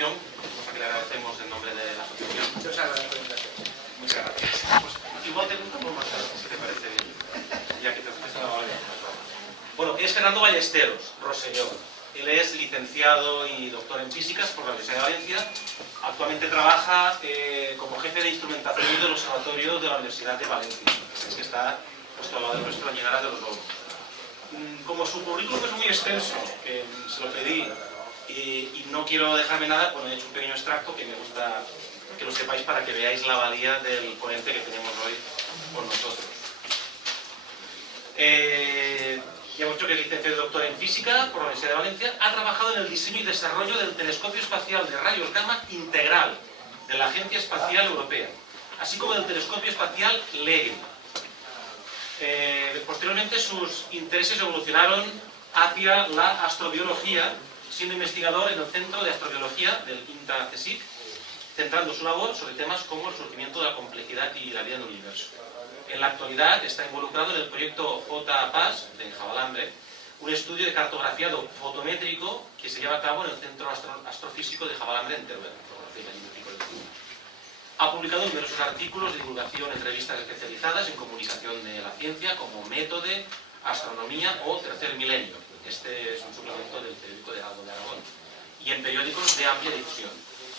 presentación, cosa que le agradecemos en nombre de la asociación. Yo os agradezco la invitación. Muchas gracias. Pues, igual te gusta más tarde, si te parece bien, ya que te ofreces la valía. Bueno, es Fernando Ballesteros Rosselló. Él es licenciado y doctor en físicas por la Universidad de Valencia. Actualmente trabaja como jefe de instrumentación del observatorio de la Universidad de Valencia, que está justo al lado de nuestro Llenara de los Olmos. Como su currículum es muy extenso, se lo pedí y no quiero dejarme nada, bueno, he hecho un pequeño extracto que me gusta que lo sepáis para que veáis la valía del ponente que tenemos hoy con nosotros. Ya hemos dicho que es licenciado y doctor en física por la Universidad de Valencia. Ha trabajado en el diseño y desarrollo del telescopio espacial de rayos gamma integral de la Agencia Espacial Europea, así como del telescopio espacial LEGO. Posteriormente sus intereses evolucionaron hacia la astrobiología, siendo investigador en el Centro de Astrobiología del INTA-CSIC, centrando su labor sobre temas como el surgimiento de la complejidad y la vida en el universo. En la actualidad está involucrado en el proyecto JPAS de Javalambre, un estudio de cartografiado fotométrico que se lleva a cabo en el Centro Astrofísico de Javalambre en Teruel. Ha publicado numerosos artículos de divulgación en revistas especializadas en comunicación de la ciencia como Métode, Astronomía o Tercer Milenio. Este es un suplemento del periódico de Aldo de Aragón. Y en periódicos de amplia difusión.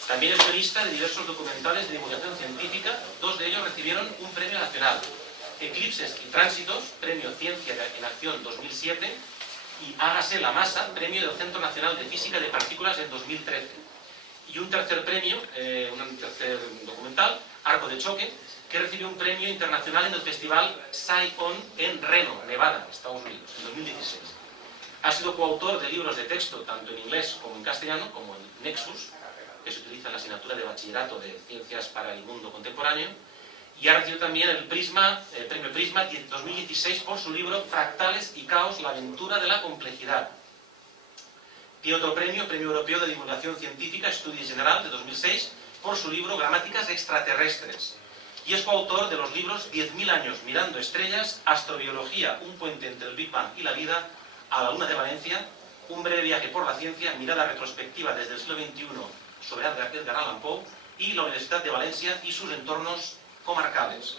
También es guionista de diversos documentales de divulgación científica, dos de ellos recibieron un premio nacional. Eclipses y Tránsitos, Premio Ciencia en Acción 2007, y Hágase la Masa, Premio del Centro Nacional de Física de Partículas en 2013. Y un tercer premio, un tercer documental, Arco de Choque, que recibió un premio internacional en el Festival Sci-On en Reno, Nevada, Estados Unidos, en 2016. Ha sido coautor de libros de texto, tanto en inglés como en castellano, como en Nexus, que se utiliza en la asignatura de bachillerato de Ciencias para el Mundo Contemporáneo, y ha recibido también el Premio Prisma 2016 por su libro Fractales y Caos, la aventura de la complejidad. Tiene otro premio, Premio Europeo de Divulgación Científica, Estudi General, de 2006, por su libro Gramáticas Extraterrestres. Y es coautor de los libros 10.000 años mirando estrellas, Astrobiología, un puente entre el Big Bang y la vida, A la Luna de Valencia, Un breve viaje por la ciencia, mirada retrospectiva desde el siglo XXI sobre Edgar Allan Poe, y la Universidad de Valencia y sus entornos comarcales.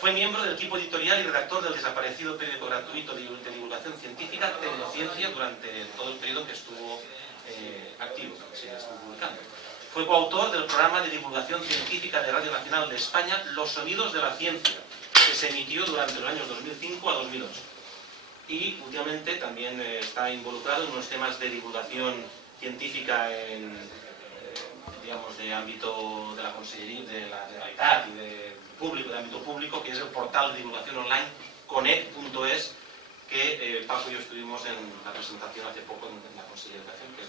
Fue miembro del equipo editorial y redactor del desaparecido periódico gratuito de divulgación científica Tecnociencia durante todo el periodo en que estuvo activo, que se estuvo publicando. Fue coautor del programa de divulgación científica de Radio Nacional de España, Los Sonidos de la Ciencia, que se emitió durante los años 2005 a 2008. Y últimamente también está involucrado en unos temas de divulgación científica digamos, de ámbito de la Consellería, de la ITAT y de ámbito público, que es el portal de divulgación online conec.es, que Paco y yo estuvimos en la presentación hace poco en la Consellería de Educación, que es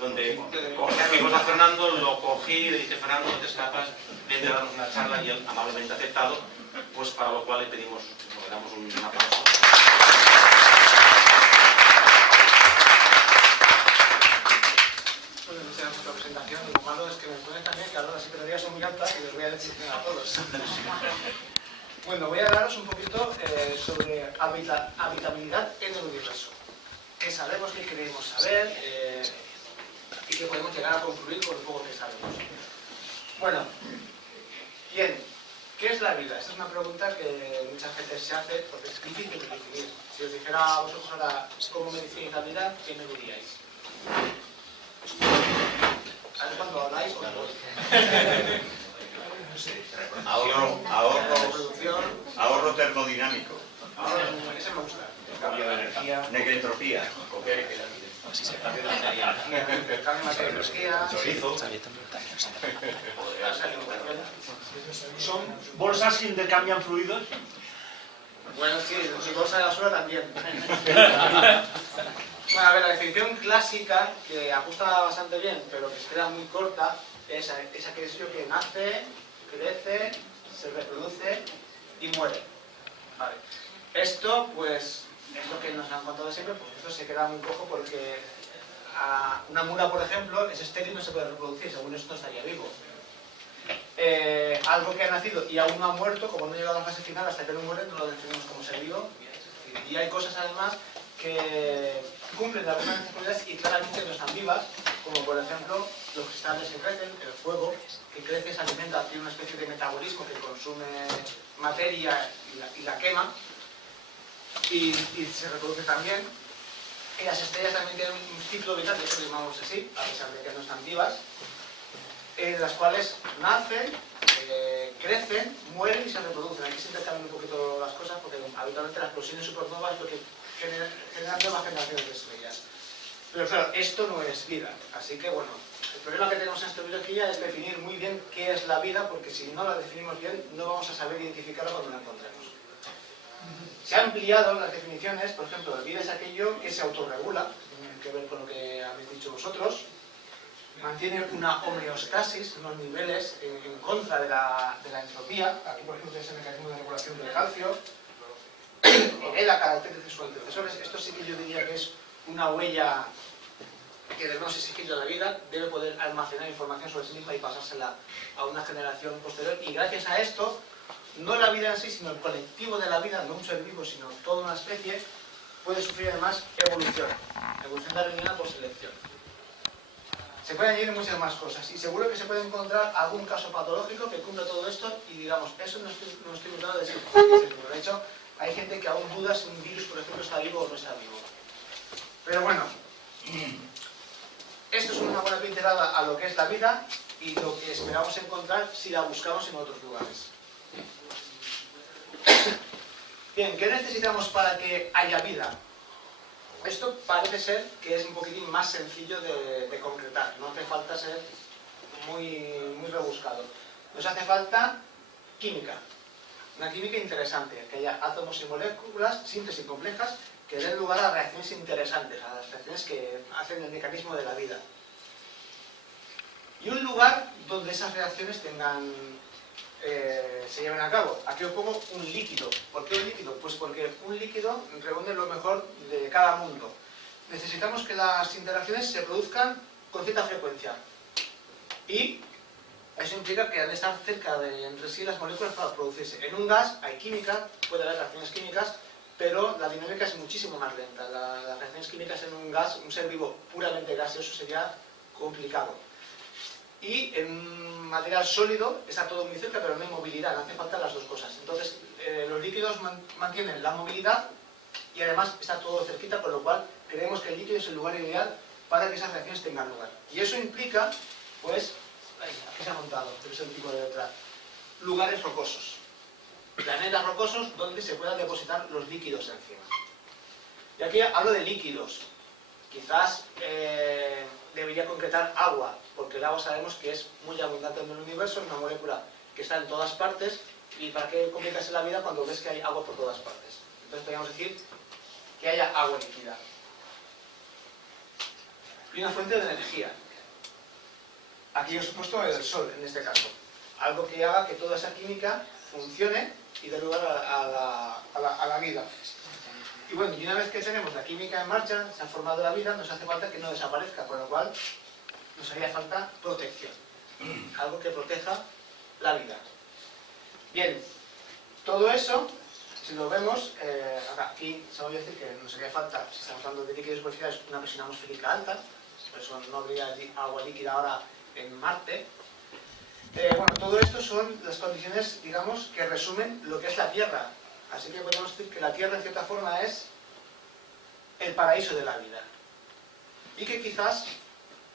donde cogimos a Fernando, lo cogí y le dije: Fernando, no te escapas, ven a darnos una charla, y él amablemente aceptado, pues para lo cual le damos un aplauso. Bueno, muchas gracias por la presentación. Y lo malo es que me ponen también que ahora las hiperrealidades son muy altas y les voy a decir a todos. Bueno, voy a hablaros un poquito sobre habitabilidad en el universo. ¿Qué sabemos, qué queremos saber y qué podemos llegar a concluir con lo poco que sabemos? Bueno, bien, ¿qué es la vida? Esta es una pregunta que mucha gente se hace porque es difícil de definir. Si os dijera a vosotros ahora cómo me definéis la vida, ¿qué me diríais? ¿Sabes cuándo habláis o no? Ahorro termodinámico. Ese me gusta. Cambio de energía. Necrentropía. Cambio de materia. Chorizo. ¿Son bolsas que intercambian fluidos? Bueno, sí, mi bolsa de basura también. Bueno, a ver, la definición clásica, que ajusta bastante bien, pero que se queda muy corta, es aquello que nace, crece, se reproduce y muere. Vale. Esto, pues, es lo que nos han contado siempre, pues esto se queda muy cojo porque una mula, por ejemplo, es estéril y no se puede reproducir, según esto no estaría vivo. Algo que ha nacido y aún no ha muerto, como no ha llegado a la fase final, hasta que no muere, no lo definimos como ser vivo. Y hay cosas, además, que cumplen de algunas necesidades y claramente no están vivas, como por ejemplo los cristales que crecen, el fuego que crece, se alimenta, tiene una especie de metabolismo que consume materia y la quema y se reproduce también. Y las estrellas también tienen un ciclo vital, que lo llamamos así, a pesar de que no están vivas, en las cuales nacen, crecen, mueren y se reproducen. Aquí se intercambian un poquito las cosas porque habitualmente la explosión de supernovas es lo que genera nuevas generaciones de estrellas. Pero claro, esto no es vida. Así que bueno, el problema que tenemos en astrobiología es definir muy bien qué es la vida, porque si no la definimos bien no vamos a saber identificarla cuando la encontremos. Se han ampliado las definiciones, por ejemplo, la vida es aquello que se autorregula, tiene que ver con lo que habéis dicho vosotros, mantiene una homeostasis, unos niveles en contra de la entropía. Aquí, por ejemplo, tenéis el mecanismo de regulación del calcio, hereda caracteres de sus antecesores. Esto sí que yo diría que es una huella que debemos exigirle a la vida, debe poder almacenar información sobre sí misma y pasársela a una generación posterior, y gracias a esto, no la vida en sí, sino el colectivo de la vida, no un ser vivo, sino toda una especie, puede sufrir además evolución darwiniana por selección. Se pueden añadir muchas más cosas, y seguro que se puede encontrar algún caso patológico que cumpla todo esto, y digamos, eso no estoy dudando de decir, de hecho, hay gente que aún duda si un virus, por ejemplo, está vivo o no está vivo. Pero bueno, esto es una buena pincelada a lo que es la vida y lo que esperamos encontrar si la buscamos en otros lugares. Bien, ¿qué necesitamos para que haya vida? Esto parece ser que es un poquitín más sencillo de concretar, no hace falta ser muy rebuscado. Nos hace falta química, una química interesante, que haya átomos y moléculas, síntesis complejas, que den lugar a reacciones interesantes, a las reacciones que hacen el mecanismo de la vida. Y un lugar donde esas reacciones se lleven a cabo. Aquí os pongo un líquido. ¿Por qué un líquido? Pues porque un líquido reúne lo mejor de cada mundo. Necesitamos que las interacciones se produzcan con cierta frecuencia. Y eso implica que han de estar cerca de entre sí las moléculas para producirse. En un gas hay química, puede haber reacciones químicas, pero la dinámica es muchísimo más lenta. Las reacciones químicas en un gas, un ser vivo puramente gaseoso, sería complicado. Y en un material sólido está todo muy cerca, pero no hay movilidad, hace falta las dos cosas. Entonces, los líquidos mantienen la movilidad y además está todo cerquita, con lo cual creemos que el líquido es el lugar ideal para que esas reacciones tengan lugar. Y eso implica, pues, aquí se ha montado, debe ser un tipo de letra, lugares rocosos. Planetas rocosos donde se puedan depositar los líquidos encima. Y aquí hablo de líquidos. Quizás debería concretar agua, porque el agua sabemos que es muy abundante en el universo, es una molécula que está en todas partes, y ¿para qué complicarse la vida cuando ves que hay agua por todas partes? Entonces podríamos decir que haya agua líquida. Y una fuente de energía. Aquí os he puesto el sol, en este caso. Algo que haga que toda esa química funcione y dé lugar a la vida. Y bueno, y una vez que tenemos la química en marcha, se ha formado la vida, nos hace falta que no desaparezca, con lo cual nos haría falta protección. Algo que proteja la vida. Bien, todo eso, si lo vemos, aquí se va a decir que nos haría falta, si estamos hablando de líquidos superficiales, una presión atmosférica alta, por eso no habría agua líquida ahora en Marte. Bueno, todo esto son las condiciones, digamos, que resumen lo que es la Tierra. Así que podemos decir que la Tierra, en cierta forma, es el paraíso de la vida. Y que quizás,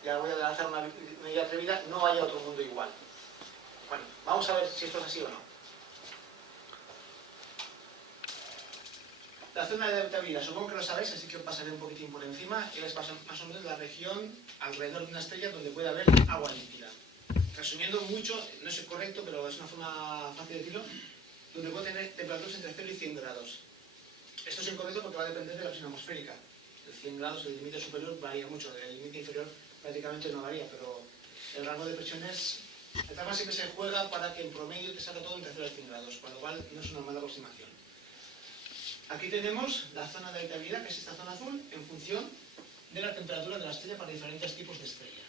ya voy a lanzar una idea atrevida, no haya otro mundo igual. Bueno, vamos a ver si esto es así o no. La zona de habitabilidad, supongo que lo sabéis, así que os pasaré un poquitín por encima. Es más o menos la región alrededor de una estrella donde puede haber agua líquida. Resumiendo mucho, no es correcto, pero es una forma fácil de decirlo, donde puede tener temperaturas entre 0 y 100 grados. Esto es incorrecto porque va a depender de la presión atmosférica. El 100 grados, el límite superior varía mucho, el límite inferior prácticamente no varía, pero el rango de presiones, el tamaño siempre se juega para que en promedio te salga todo entre 0 y 100 grados, con lo cual no es una mala aproximación. Aquí tenemos la zona de habitabilidad, que es esta zona azul, en función de la temperatura de la estrella para diferentes tipos de estrella.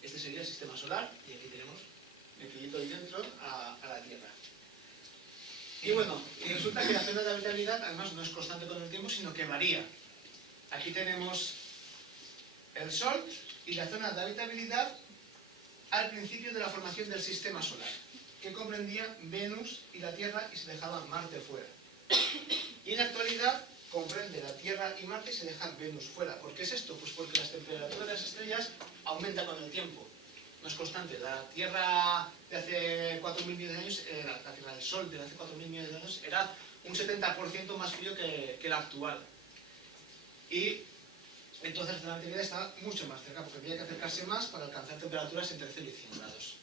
Este sería el sistema solar, y aquí tenemos metidito ahí dentro a la Tierra. Y bueno, resulta que la zona de habitabilidad además no es constante con el tiempo, sino que varía. Aquí tenemos el Sol, y la zona de habitabilidad al principio de la formación del sistema solar, que comprendía Venus y la Tierra y se dejaba Marte fuera. Y en la actualidad comprende la Tierra y Marte y se deja Venus fuera. ¿Por qué es esto? Pues porque las temperaturas de las estrellas aumentan con el tiempo. No es constante. La Tierra de hace 4.000 millones de años, la Tierra del Sol de hace 4.000 millones de años, era un 70% más frío que la actual. Y entonces la habitabilidad está mucho más cerca, porque había que acercarse más para alcanzar temperaturas entre 0 y 100 grados.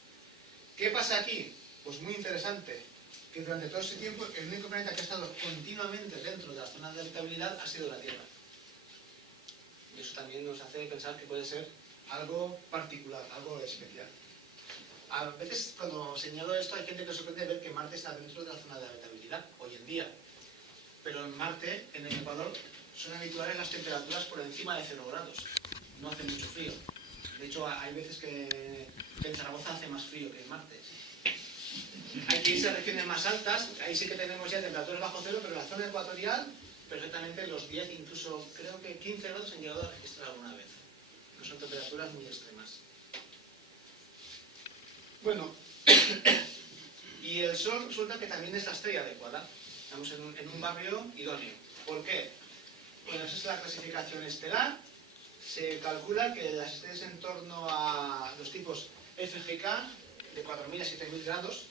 ¿Qué pasa aquí? Pues muy interesante, que durante todo ese tiempo el único planeta que ha estado continuamente dentro de la zona de habitabilidad ha sido la Tierra. Y eso también nos hace pensar que puede ser algo particular, algo especial. A veces cuando señalo esto hay gente que sorprende ver que Marte está dentro de la zona de habitabilidad, hoy en día. Pero en Marte, en el Ecuador, son habituales las temperaturas por encima de 0 grados. No hace mucho frío. De hecho, hay veces que en Zaragoza hace más frío que en Marte. Hay que irse a regiones más altas, ahí sí que tenemos ya temperaturas bajo cero, pero en la zona ecuatorial, perfectamente los 10, incluso creo que 15 grados se han llegado a registrar alguna vez. Que son temperaturas muy extremas. Bueno, y el Sol resulta que también es la estrella adecuada. Estamos en un barrio idóneo. ¿Por qué? Bueno, esa es la clasificación estelar. Se calcula que las estrellas en torno a los tipos FGK, de 4.000 a 7.000 grados,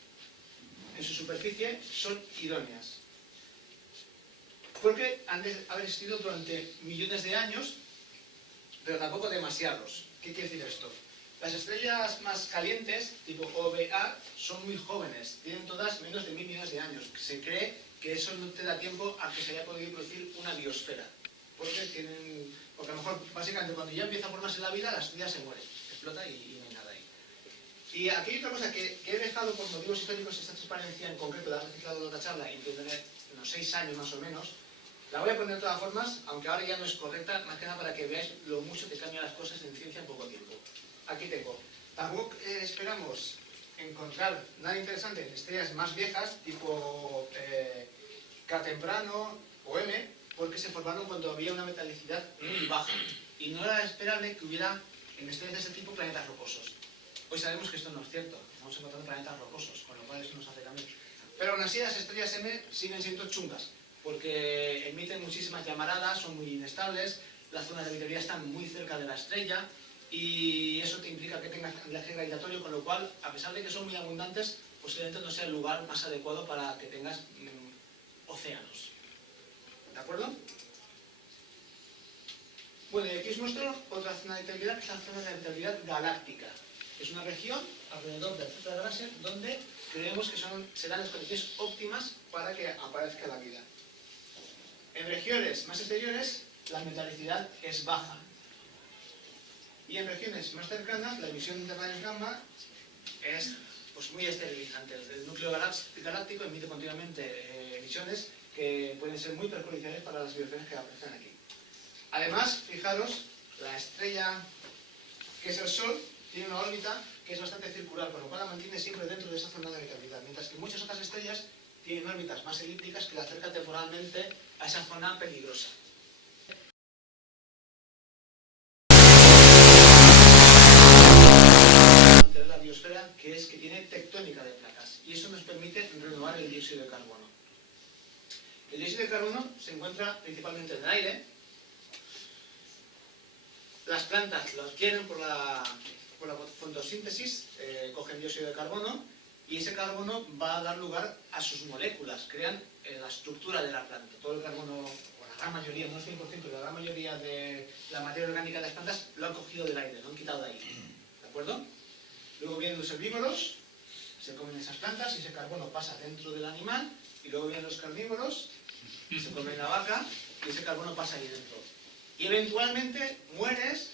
en su superficie, son idóneas. Porque han de haber existido durante millones de años, pero tampoco demasiados. ¿Qué quiere decir esto? Las estrellas más calientes, tipo OBA, son muy jóvenes, tienen todas menos de 1.000 millones de años. Se cree que eso no te da tiempo a que se haya podido producir una biosfera. Porque a lo mejor, básicamente, cuando ya empieza a formarse la vida, la estrella se muere, explota y no hay nada ahí. Y aquí hay otra cosa que he dejado por motivos históricos, esta transparencia en concreto, la he reciclado de otra charla y tendré unos 6 años más o menos. La voy a poner de todas formas, aunque ahora ya no es correcta, más que nada para que veáis lo mucho que cambian las cosas en ciencia en poco tiempo. Aquí tengo. Tampoco esperamos encontrar nada interesante en estrellas más viejas, tipo K temprano o M, porque se formaron cuando había una metalicidad muy baja. Y no era esperable que hubiera en estrellas de ese tipo planetas rocosos. Hoy sabemos que esto no es cierto, estamos encontrando planetas rocosos, con lo cual eso nos hace cambiar. Pero aún así las estrellas M siguen siendo chungas, porque emiten muchísimas llamaradas, son muy inestables, las zonas de habitabilidad están muy cerca de la estrella, y eso te implica que tengas viaje gravitatorio, con lo cual, a pesar de que son muy abundantes, posiblemente no sea el lugar más adecuado para que tengas océanos. ¿De acuerdo? Bueno, y aquí os muestro otra zona de habitabilidad, que es la zona de habitabilidad galáctica. Es una región alrededor del centro de la galaxia donde creemos que serán las condiciones óptimas para que aparezca la vida. En regiones más exteriores, la metalicidad es baja. Y en regiones más cercanas, la emisión de rayos gamma es muy esterilizante. El núcleo galáctico emite continuamente emisiones que pueden ser muy perjudiciales para las biosferas que aparecen aquí. Además, fijaros, la estrella que es el Sol tiene una órbita que es bastante circular, con lo cual la mantiene siempre dentro de esa zona de habitabilidad, mientras que muchas otras estrellas tienen órbitas más elípticas que la acercan temporalmente a esa zona peligrosa. La biosfera, que tiene tectónica de placas, y eso nos permite renovar el dióxido de carbono. El dióxido de carbono se encuentra principalmente en el aire. Las plantas lo adquieren por la fotosíntesis, cogen dióxido de carbono, y ese carbono va a dar lugar a sus moléculas, crean la estructura de la planta. Todo el carbono, o la gran mayoría, no es 100%, pero la gran mayoría de la materia orgánica de las plantas lo han cogido del aire, lo han quitado de ahí. ¿De acuerdo? Luego vienen los herbívoros, se comen esas plantas y ese carbono pasa dentro del animal, y luego vienen los carnívoros, se comen la vaca y ese carbono pasa ahí dentro. Y eventualmente mueres,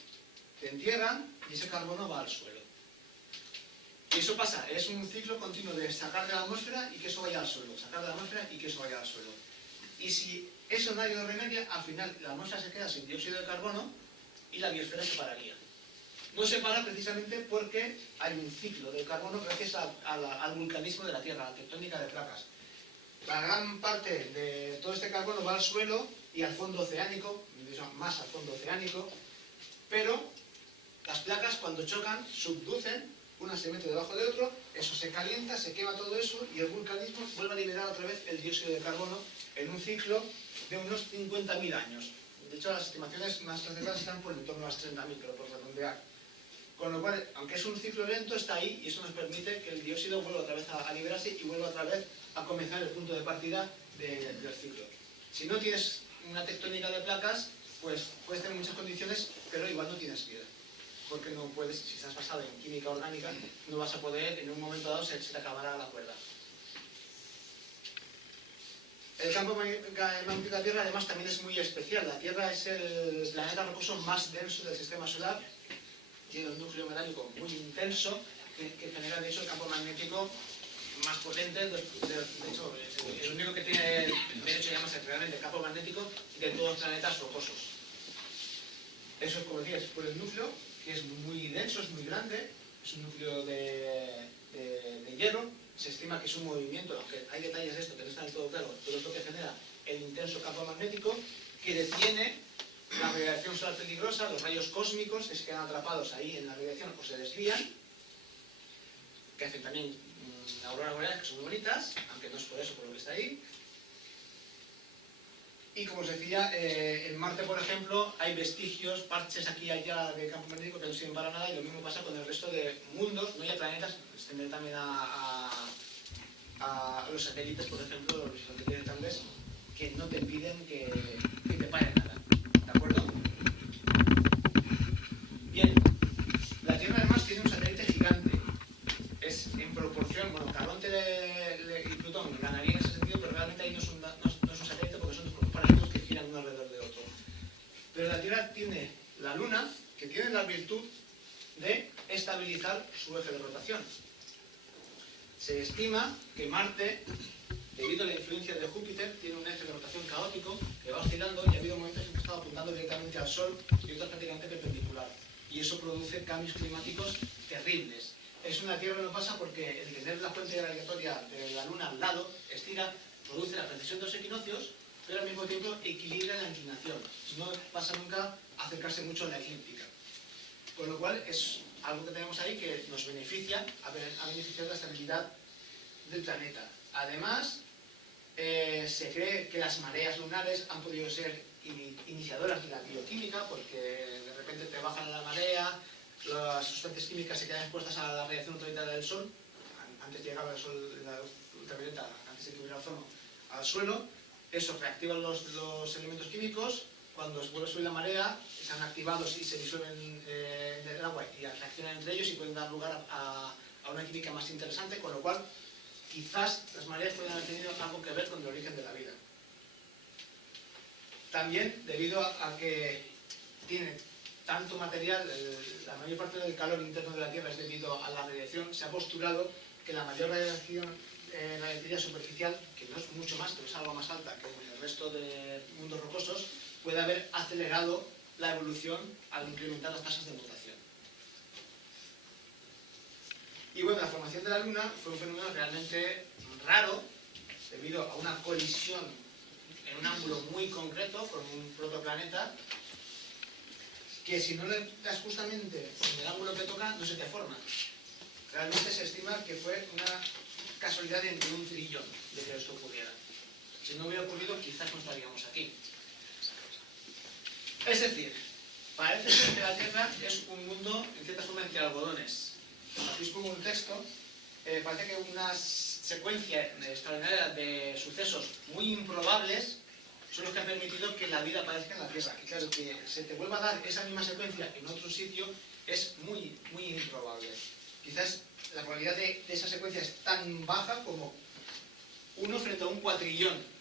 te entierran y ese carbono va al suelo. Y eso pasa, es un ciclo continuo de sacar de la atmósfera y que eso vaya al suelo, sacar de la atmósfera y que eso vaya al suelo. Y si eso nadie lo remedia, al final la atmósfera se queda sin dióxido de carbono y la biosfera se pararía. No se para precisamente porque hay un ciclo del carbono gracias al vulcanismo de la Tierra, a la tectónica de placas. La gran parte de todo este carbono va al suelo y al fondo oceánico, más al fondo oceánico, pero las placas cuando chocan subducen, una se mete debajo de otro, eso se calienta, se quema todo eso y el vulcanismo vuelve a liberar otra vez el dióxido de carbono en un ciclo de unos 50.000 años. De hecho, las estimaciones más cercanas están por en torno a las 30.000, pero por redondear. Con lo cual, aunque es un ciclo lento, está ahí y eso nos permite que el dióxido vuelva otra vez a liberarse y vuelva otra vez a comenzar el punto de partida del ciclo. Si no tienes una tectónica de placas, pues puedes tener muchas condiciones, pero igual no tienes vida. Porque no puedes, si estás basado en química orgánica, no vas a poder, en un momento dado se te acabará la cuerda. El campo magnético de la Tierra además también es muy especial. La Tierra es el planeta rocoso más denso del sistema solar. Tiene un núcleo metálico muy intenso que genera de hecho el campo magnético más potente. De hecho, el único que tiene derecho a llamarse realmente campo magnético de todos los planetas rocosos. Eso es, como decía, es por el núcleo, que es muy denso, es muy grande. Es un núcleo de hierro. Se estima que es un movimiento, aunque hay detalles de esto que no están del todo claros, pero es lo que genera el intenso campo magnético que detiene la radiación solar peligrosa, los rayos cósmicos que se quedan atrapados ahí en la radiación o se desvían, que hacen también auroras boreales que son muy bonitas, aunque no es por eso por lo que está ahí. Y como os decía, en Marte, por ejemplo, hay vestigios, parches aquí y allá de campo magnético que no sirven para nada, y lo mismo pasa con el resto de mundos, no hay planetas, extender también a los satélites, por ejemplo, los satélites grandes, que no te piden que te paren nada. ¿De acuerdo? Bien, la Tierra además tiene un satélite gigante. Es en proporción, bueno, Caronte y Plutón ganarían en ese sentido, pero realmente ahí no es un satélite porque son dos parásitos que giran uno alrededor de otro. Pero la Tierra tiene la Luna, que tiene la virtud de estabilizar su eje de rotación. Se estima que Marte, debido a la influencia de Júpiter, tiene un eje de rotación caótico que va oscilando y ha habido momentos en que estaba apuntando directamente al Sol y otros prácticamente perpendicular. Y eso produce cambios climáticos terribles. Eso en la Tierra no pasa porque el tener la fuente radiatoria de la Luna al lado, estira, produce la precesión de los equinoccios, pero al mismo tiempo equilibra la inclinación. No pasa nunca a acercarse mucho a la eclíptica. Con lo cual es algo que tenemos ahí que nos beneficia, ha beneficiado la estabilidad del planeta. Además, se cree que las mareas lunares han podido ser iniciadoras de la bioquímica, porque de repente te bajan la marea, las sustancias químicas se quedan expuestas a la radiación ultravioleta del sol, antes llegaba el sol, la ultravioleta, antes de que hubiera ozono, al suelo, eso reactiva los elementos químicos, cuando vuelve a subir la marea, están activados y se disuelven en el agua y reaccionan entre ellos y pueden dar lugar a una química más interesante, con lo cual quizás las mareas pueden haber tenido algo que ver con el origen de la vida. También, debido a que tiene tanto material, la mayor parte del calor interno de la Tierra es debido a la radiación, se ha postulado que la mayor radiación superficial, que no es mucho más, pero es algo más alta que en el resto de mundos rocosos, puede haber acelerado la evolución al incrementar las tasas de mutación. Y bueno, la formación de la Luna fue un fenómeno realmente raro, debido a una colisión en un ángulo muy concreto con un protoplaneta, que si no le das justamente en el ángulo que toca, no se te forma. Realmente se estima que fue una casualidad de entre 1 trillón de que esto ocurriera. Si no hubiera ocurrido, quizás no estaríamos aquí. Es decir, parece ser que la Tierra es un mundo, en cierta forma, entre algodones. Aquí os pongo un texto. Parece que una secuencia extraordinaria de sucesos muy improbables son los que han permitido que la vida aparezca en la Tierra. Y claro, que se te vuelva a dar esa misma secuencia en otro sitio es muy, muy improbable. Quizás la probabilidad de esa secuencia es tan baja como 1 frente a un cuatrillón.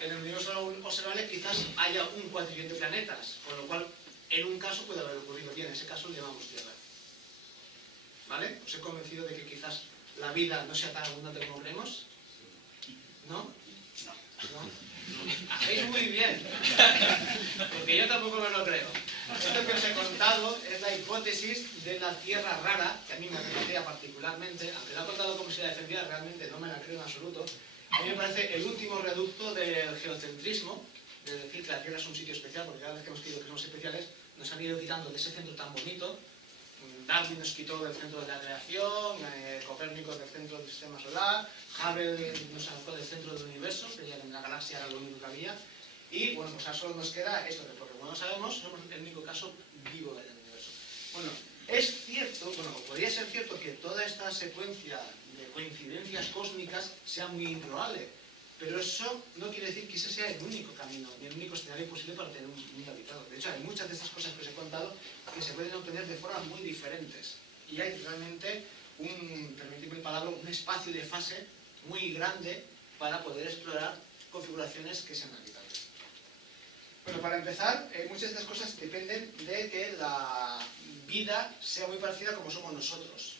En el universo observable quizás haya un cuatrillón de planetas, con lo cual en un caso puede haber ocurrido. Bien, en ese caso lo llamamos Tierra. ¿Vale? ¿Os he convencido de que quizás la vida no sea tan abundante como creemos? ¿No? ¿No? Hacéis muy bien, porque yo tampoco me lo creo. Esto que os he contado es la hipótesis de la Tierra rara, que a mí me apetecía particularmente, aunque lo he contado como si la defendiera, realmente no me la creo en absoluto. A mí me parece el último reducto del geocentrismo, de decir que la Tierra es un sitio especial, porque cada vez que hemos creído que somos especiales, nos han ido quitando de ese centro tan bonito. Darwin nos quitó del centro de la creación, Copérnico del centro del sistema solar, Hubble nos sacó del centro del universo, creía que en la galaxia era lo único que había, y bueno, pues ahora solo nos queda esto, que porque como no sabemos, somos el único caso vivo del universo. Bueno, es cierto, bueno, podría ser cierto que toda esta secuencia de coincidencias cósmicas sea muy improbable, pero eso no quiere decir que ese sea el único camino, ni el único escenario posible para tener un mundo habitado. De hecho, hay muchas de estas cosas que os he contado que se pueden obtener de formas muy diferentes. Y hay realmente permitidme el palabra, un espacio de fase muy grande para poder explorar configuraciones que sean habitables. Bueno, para empezar, muchas de estas cosas dependen de que la vida sea muy parecida como somos nosotros.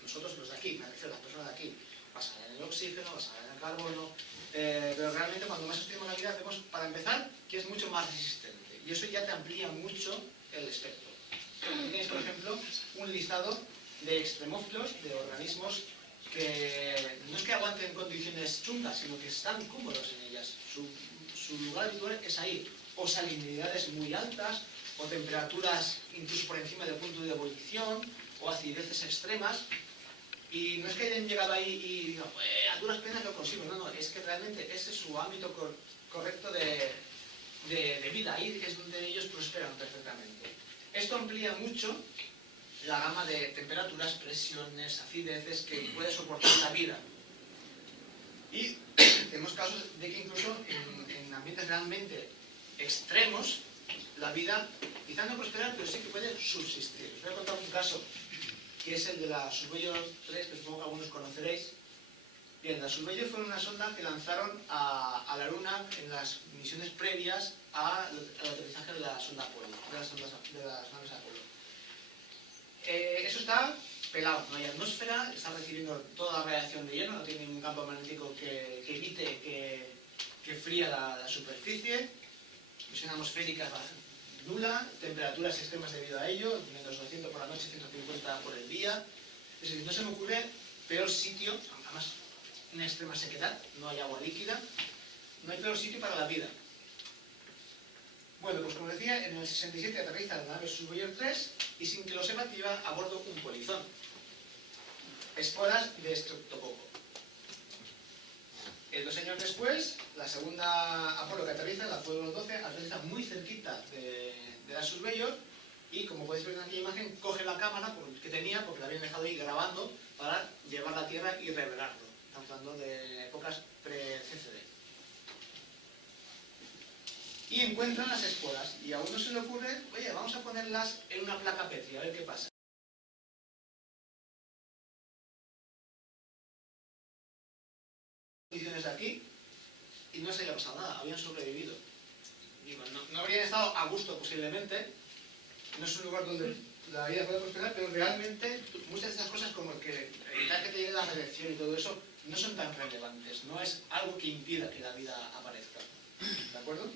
Nosotros los de aquí, me refiero a las personas de aquí. Basada en el oxígeno, basada en el carbono, pero realmente cuando más estudiamos la vida vemos, para empezar, que es mucho más resistente. Y eso ya te amplía mucho el espectro. Tienes, por ejemplo, un listado de extremófilos, de organismos que no es que aguanten condiciones chungas, sino que están cómodos en ellas. Su lugar habitual es ahí. O salinidades muy altas, o temperaturas incluso por encima del punto de ebullición, o acideces extremas. Y no es que hayan llegado ahí y digan, a duras penas lo consigo. No, es que realmente ese es su ámbito correcto de vida. Ahí es donde ellos prosperan perfectamente. Esto amplía mucho la gama de temperaturas, presiones, acideces que puede soportar la vida. Y tenemos casos de que incluso en ambientes realmente extremos, la vida quizás no prospera, pero sí que puede subsistir. Os voy a contar un caso que es el de la Surveyor 3, que supongo que algunos conoceréis. Bien, la Surveyor fue una sonda que lanzaron a la Luna en las misiones previas al aterrizaje de la sonda Apolo, de las naves Apolo. Eso está pelado, no hay atmósfera, está recibiendo toda la radiación de hielo, no tiene ningún campo magnético que evite que fría la superficie, presión atmosférica nula, temperaturas extremas debido a ello, menos 200 por la noche, 150 por el día. Es decir, no se me ocurre peor sitio, además una extrema sequedad, no hay agua líquida, no hay peor sitio para la vida. Bueno, pues como decía, en el 67 aterriza la nave Surveyor 3 y sin que lo sepa lleva a bordo un polizón. Esporas de Streptococo. 2 años después, la segunda Apolo que aterriza, la Apolo 12, aterriza muy cerquita de la Surveyor y, como podéis ver en aquella imagen, coge la cámara que tenía, porque la habían dejado ahí grabando, para llevarla a tierra y revelarlo. Estamos hablando de épocas pre-CCD. Y encuentran las esporas, y a uno se le ocurre, oye, vamos a ponerlas en una placa Petri, a ver qué pasa. Condiciones de aquí, y no se había pasado nada, habían sobrevivido. Digo, no habrían estado a gusto posiblemente, no es un lugar donde la vida puede prosperar, pero realmente muchas de estas cosas, como que evitar que te llegue la radiación y todo eso, no son tan relevantes, no es algo que impida que la vida aparezca. ¿De acuerdo?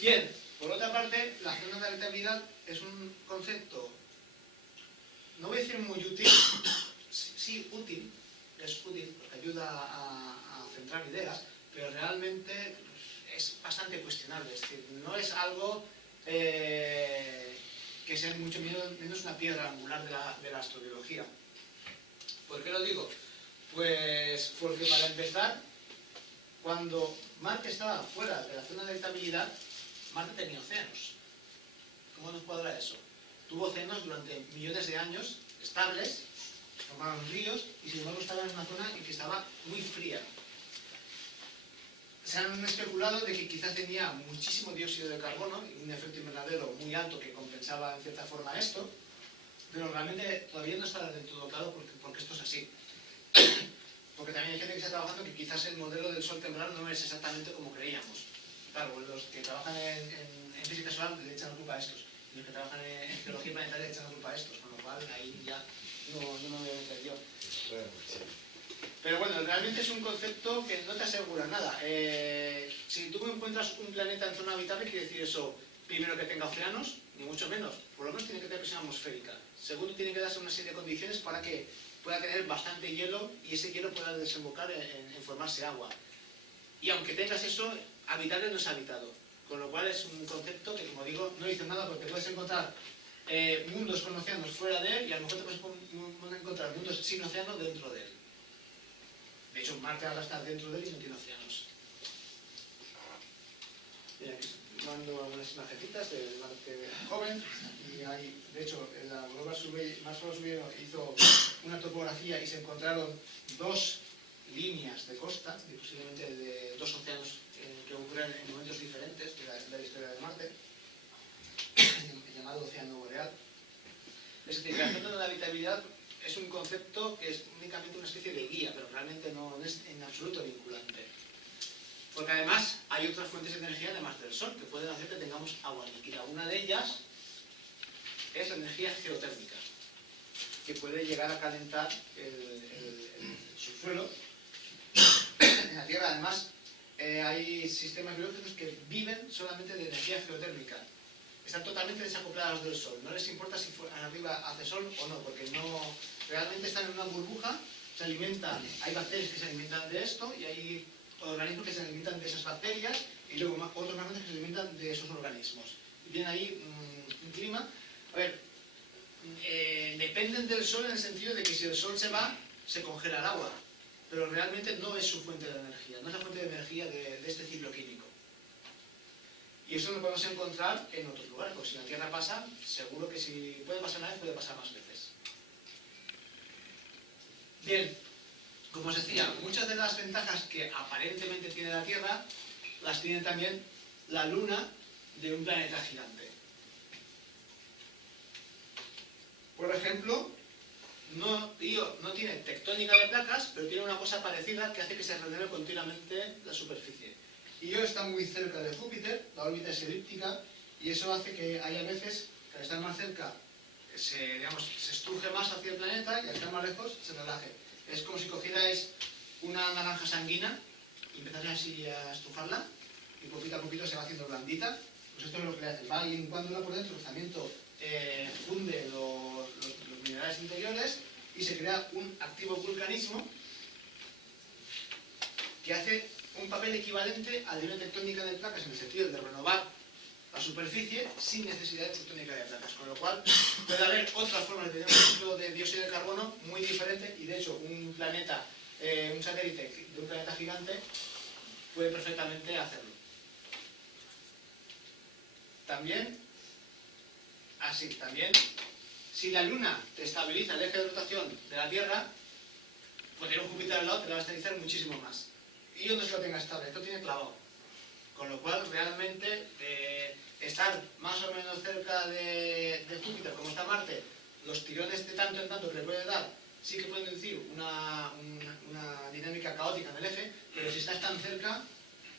Bien, por otra parte, la zona de habitabilidad es un concepto, no voy a decir muy útil, sí útil, es útil porque ayuda a centrar ideas, pero realmente es bastante cuestionable, es decir, no es algo que sea mucho menos una piedra angular de la astrobiología. ¿Por qué lo digo? Pues porque para empezar, cuando Marte estaba fuera de la zona de habitabilidad, Marte tenía océanos. ¿Cómo nos cuadra eso? Tuvo océanos durante millones de años, estables, formaron ríos, y sin embargo estaba en una zona en que estaba muy fría. Se han especulado de que quizás tenía muchísimo dióxido de carbono y un efecto invernadero muy alto que compensaba en cierta forma esto, pero realmente todavía no está del todo claro porque esto es así. Porque también hay gente que está trabajando que quizás el modelo del Sol temprano no es exactamente como creíamos. Claro, los que trabajan en física solar le echan la culpa a estos, y los que trabajan en geología planetaria le echan la culpa a estos, con lo cual ahí ya no me voy a meter yo. Pero bueno, realmente es un concepto que no te asegura nada. Si tú encuentras un planeta en zona habitable, quiere decir eso, primero que tenga océanos, ni mucho menos, por lo menos tiene que tener presión atmosférica. Segundo, tiene que darse una serie de condiciones para que pueda tener bastante hielo y ese hielo pueda desembocar en formarse agua. Y aunque tengas eso, habitable no es habitado. Con lo cual es un concepto que, como digo, no dice nada porque puedes encontrar mundos con océanos fuera de él y a lo mejor te puedes encontrar mundos sin océano dentro de él. De hecho, Marte ahora está dentro de él y no tiene océanos. Bien, aquí mando algunas imagecitas de Marte joven y hay, de hecho, la Global Surveyor hizo una topografía y se encontraron dos líneas de costa, y posiblemente de dos océanos que ocurren en momentos diferentes de la historia de Marte, llamado Océano Boreal. Es decir, el concepto de la habitabilidad es un concepto que es únicamente una especie de guía, pero realmente no es en absoluto vinculante. Porque además hay otras fuentes de energía además del Sol que pueden hacer que tengamos agua líquida. Una de ellas es la energía geotérmica, que puede llegar a calentar el subsuelo. En la Tierra, además, hay sistemas biológicos que viven solamente de energía geotérmica. Están totalmente desacoplados del Sol. No les importa si arriba hace sol o no, porque no realmente están en una burbuja, se alimentan, hay bacterias que se alimentan de esto y hay organismos que se alimentan de esas bacterias y luego otros organismos que se alimentan de esos organismos. Y tienen ahí un clima. A ver, dependen del Sol en el sentido de que si el Sol se va, se congela el agua. Pero realmente no es su fuente de energía, no es la fuente de energía de este ciclo químico. Y eso lo podemos encontrar en otros lugares, porque si en la Tierra pasa, seguro que si puede pasar una vez, puede pasar más veces. Bien, como os decía, muchas de las ventajas que aparentemente tiene la Tierra, las tiene también la Luna de un planeta gigante. Por ejemplo, no tiene tectónica de placas, pero tiene una cosa parecida que hace que se renueve continuamente la superficie. Io está muy cerca de Júpiter, la órbita es elíptica, y eso hace que haya veces que al estar más cerca se estruje más hacia el planeta y al estar más lejos se relaje. Es como si cogierais una naranja sanguina y empezarais así a estrujarla y poquito a poquito se va haciendo blandita. Pues esto es lo que le hace, va limpiándola por dentro, el rozamiento funde los minerales interiores y se crea un activo vulcanismo que hace un papel equivalente al de una tectónica de placas en el sentido de renovar la superficie sin necesidad de tectónica de placas, con lo cual puede haber otras formas de tener un ciclo de dióxido de carbono muy diferente y de hecho un planeta, un satélite de un planeta gigante puede perfectamente hacerlo. También, si la Luna te estabiliza el eje de rotación de la Tierra, pues tener un Júpiter al lado te la va a estabilizar muchísimo más. Y donde se lo tenga estable, esto tiene clavado. Con lo cual, realmente, estar más o menos cerca de Júpiter, como está Marte, los tirones de tanto en tanto que le puede dar, sí que pueden decir una dinámica caótica en el eje, pero si estás tan cerca,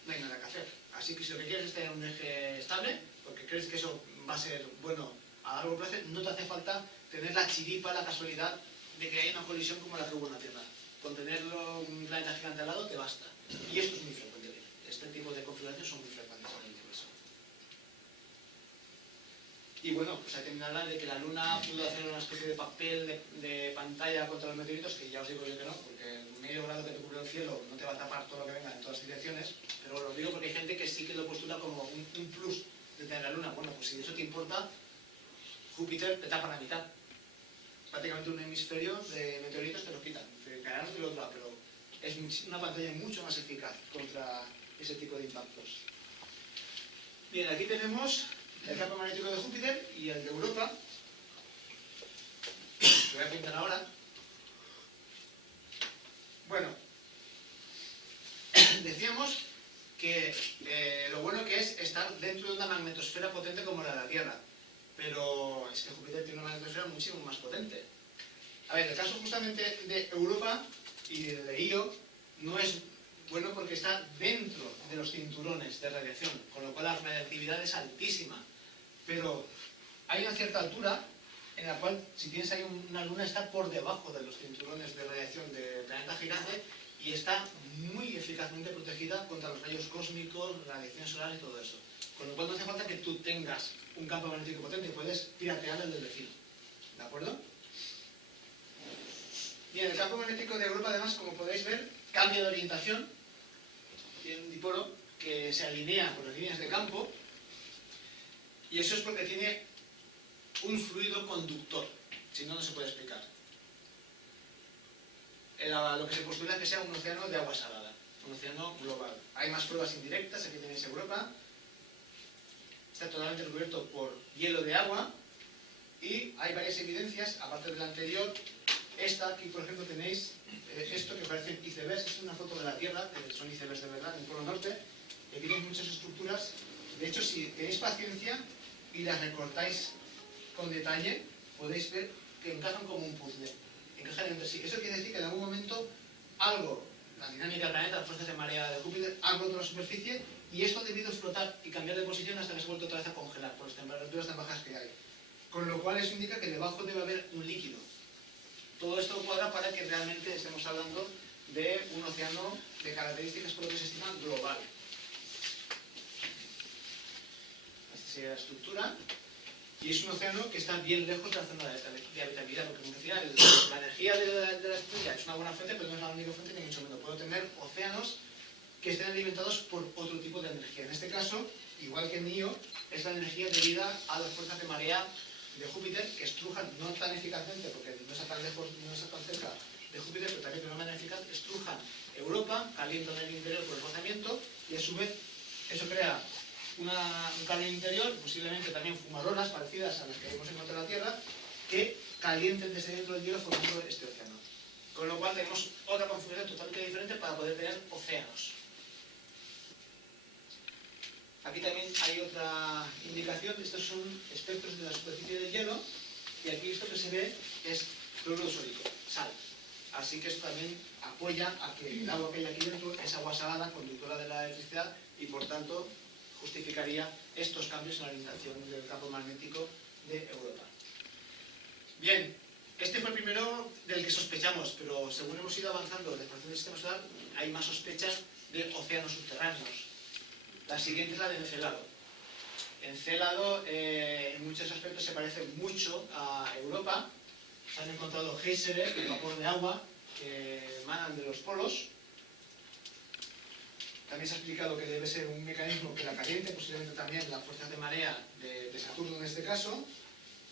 no hay nada que hacer. Así que si lo que quieres es tener un eje estable, porque crees que eso va a ser bueno a largo plazo, no te hace falta tener la chiripa, la casualidad de que haya una colisión como la que hubo en la Tierra. Con tenerlo un planeta gigante al lado te basta. Y esto es muy frecuente. Este tipo de configuraciones son muy frecuentes en el universo. Y bueno, pues hay que mirar de que la Luna pudo hacer una especie de papel de pantalla contra los meteoritos, que ya os digo yo que no, porque el medio grado que te cubre el cielo no te va a tapar todo lo que venga en todas las direcciones, pero os lo digo porque hay gente que sí que lo postula como un plus de tener la Luna. Bueno, pues si eso te importa, Júpiter te tapa la mitad. Prácticamente un hemisferio de meteoritos te lo quitan, caerán del otro lado, pero es una pantalla mucho más eficaz contra ese tipo de impactos. Bien, aquí tenemos el campo magnético de Júpiter y el de Europa. Lo voy a pintar ahora. Bueno, decíamos que lo bueno que es estar dentro de una magnetosfera potente como la de la Tierra. Pero es que Júpiter tiene una magnetosfera muchísimo más potente. A ver, el caso justamente de Europa y de Io no es bueno porque está dentro de los cinturones de radiación, con lo cual la radiactividad es altísima. Pero hay una cierta altura en la cual, si tienes ahí una luna, está por debajo de los cinturones de radiación del planeta gigante y está muy eficazmente protegida contra los rayos cósmicos, radiación solar y todo eso. Con lo cual no hace falta que tú tengas un campo magnético potente, puedes piratear el del vecino. ¿De acuerdo? Bien, el campo magnético de Europa, además, como podéis ver, cambia de orientación. Tiene un dipolo que se alinea con las líneas de campo Y eso es porque tiene un fluido conductor, si no, no se puede explicar. Lo que se postula es que sea un océano de agua salada, un océano global. Hay más pruebas indirectas, aquí tenéis Europa, está totalmente recubierto por hielo de agua, y hay varias evidencias, aparte de la anterior. Esta, aquí por ejemplo tenéis esto que parecen icebergs, es una foto de la Tierra, que son icebergs de verdad en el Polo Norte, que tienen muchas estructuras. De hecho, si tenéis paciencia y las recortáis con detalle, podéis ver que encajan como un puzzle, encajan entre sí. Eso quiere decir que en algún momento algo, la dinámica del planeta, las fuerzas de marea de Júpiter, han roto la superficie, y esto ha debido flotar y cambiar de posición hasta que se ha vuelto otra vez a congelar por las temperaturas tan bajas que hay. Con lo cual eso indica que debajo debe haber un líquido. Todo esto cuadra para que realmente estemos hablando de un océano de características, por lo que se estima, global. Esta sería la estructura. Y es un océano que está bien lejos de la zona de habitabilidad, porque como decía, la energía de la estrella es una buena fuente, pero no es la única fuente, ni mucho menos. Puedo tener océanos que estén alimentados por otro tipo de energía. En este caso, igual que en Io, es la energía debida a las fuerzas de marea de Júpiter, que estrujan, no tan eficazmente, porque no está tan lejos, no está tan cerca de Júpiter, pero también de una manera eficaz, estrujan Europa, calientan el interior por el rozamiento, y a su vez eso crea un calor interior, posiblemente también fumarolas parecidas a las que hemos encontrado en la Tierra, que calienten desde dentro del hielo formando este océano. Con lo cual tenemos otra configuración totalmente diferente para poder tener océanos. Aquí también hay otra indicación. Estos son espectros de la superficie del hielo, y aquí esto que se ve es cloruro sódico, sal. Así que esto también apoya a que el agua que hay aquí dentro es agua salada, conductora de la electricidad, y por tanto justificaría estos cambios en la orientación del campo magnético de Europa. Bien, este fue el primero del que sospechamos, pero según hemos ido avanzando en la exploración del sistema solar, hay más sospechas de océanos subterráneos. La siguiente es la de Encélado. Encélado en muchos aspectos se parece mucho a Europa. Se han encontrado géiseres de vapor de agua que emanan de los polos. También se ha explicado que debe ser un mecanismo que la caliente, posiblemente también las fuerzas de marea de Saturno en este caso,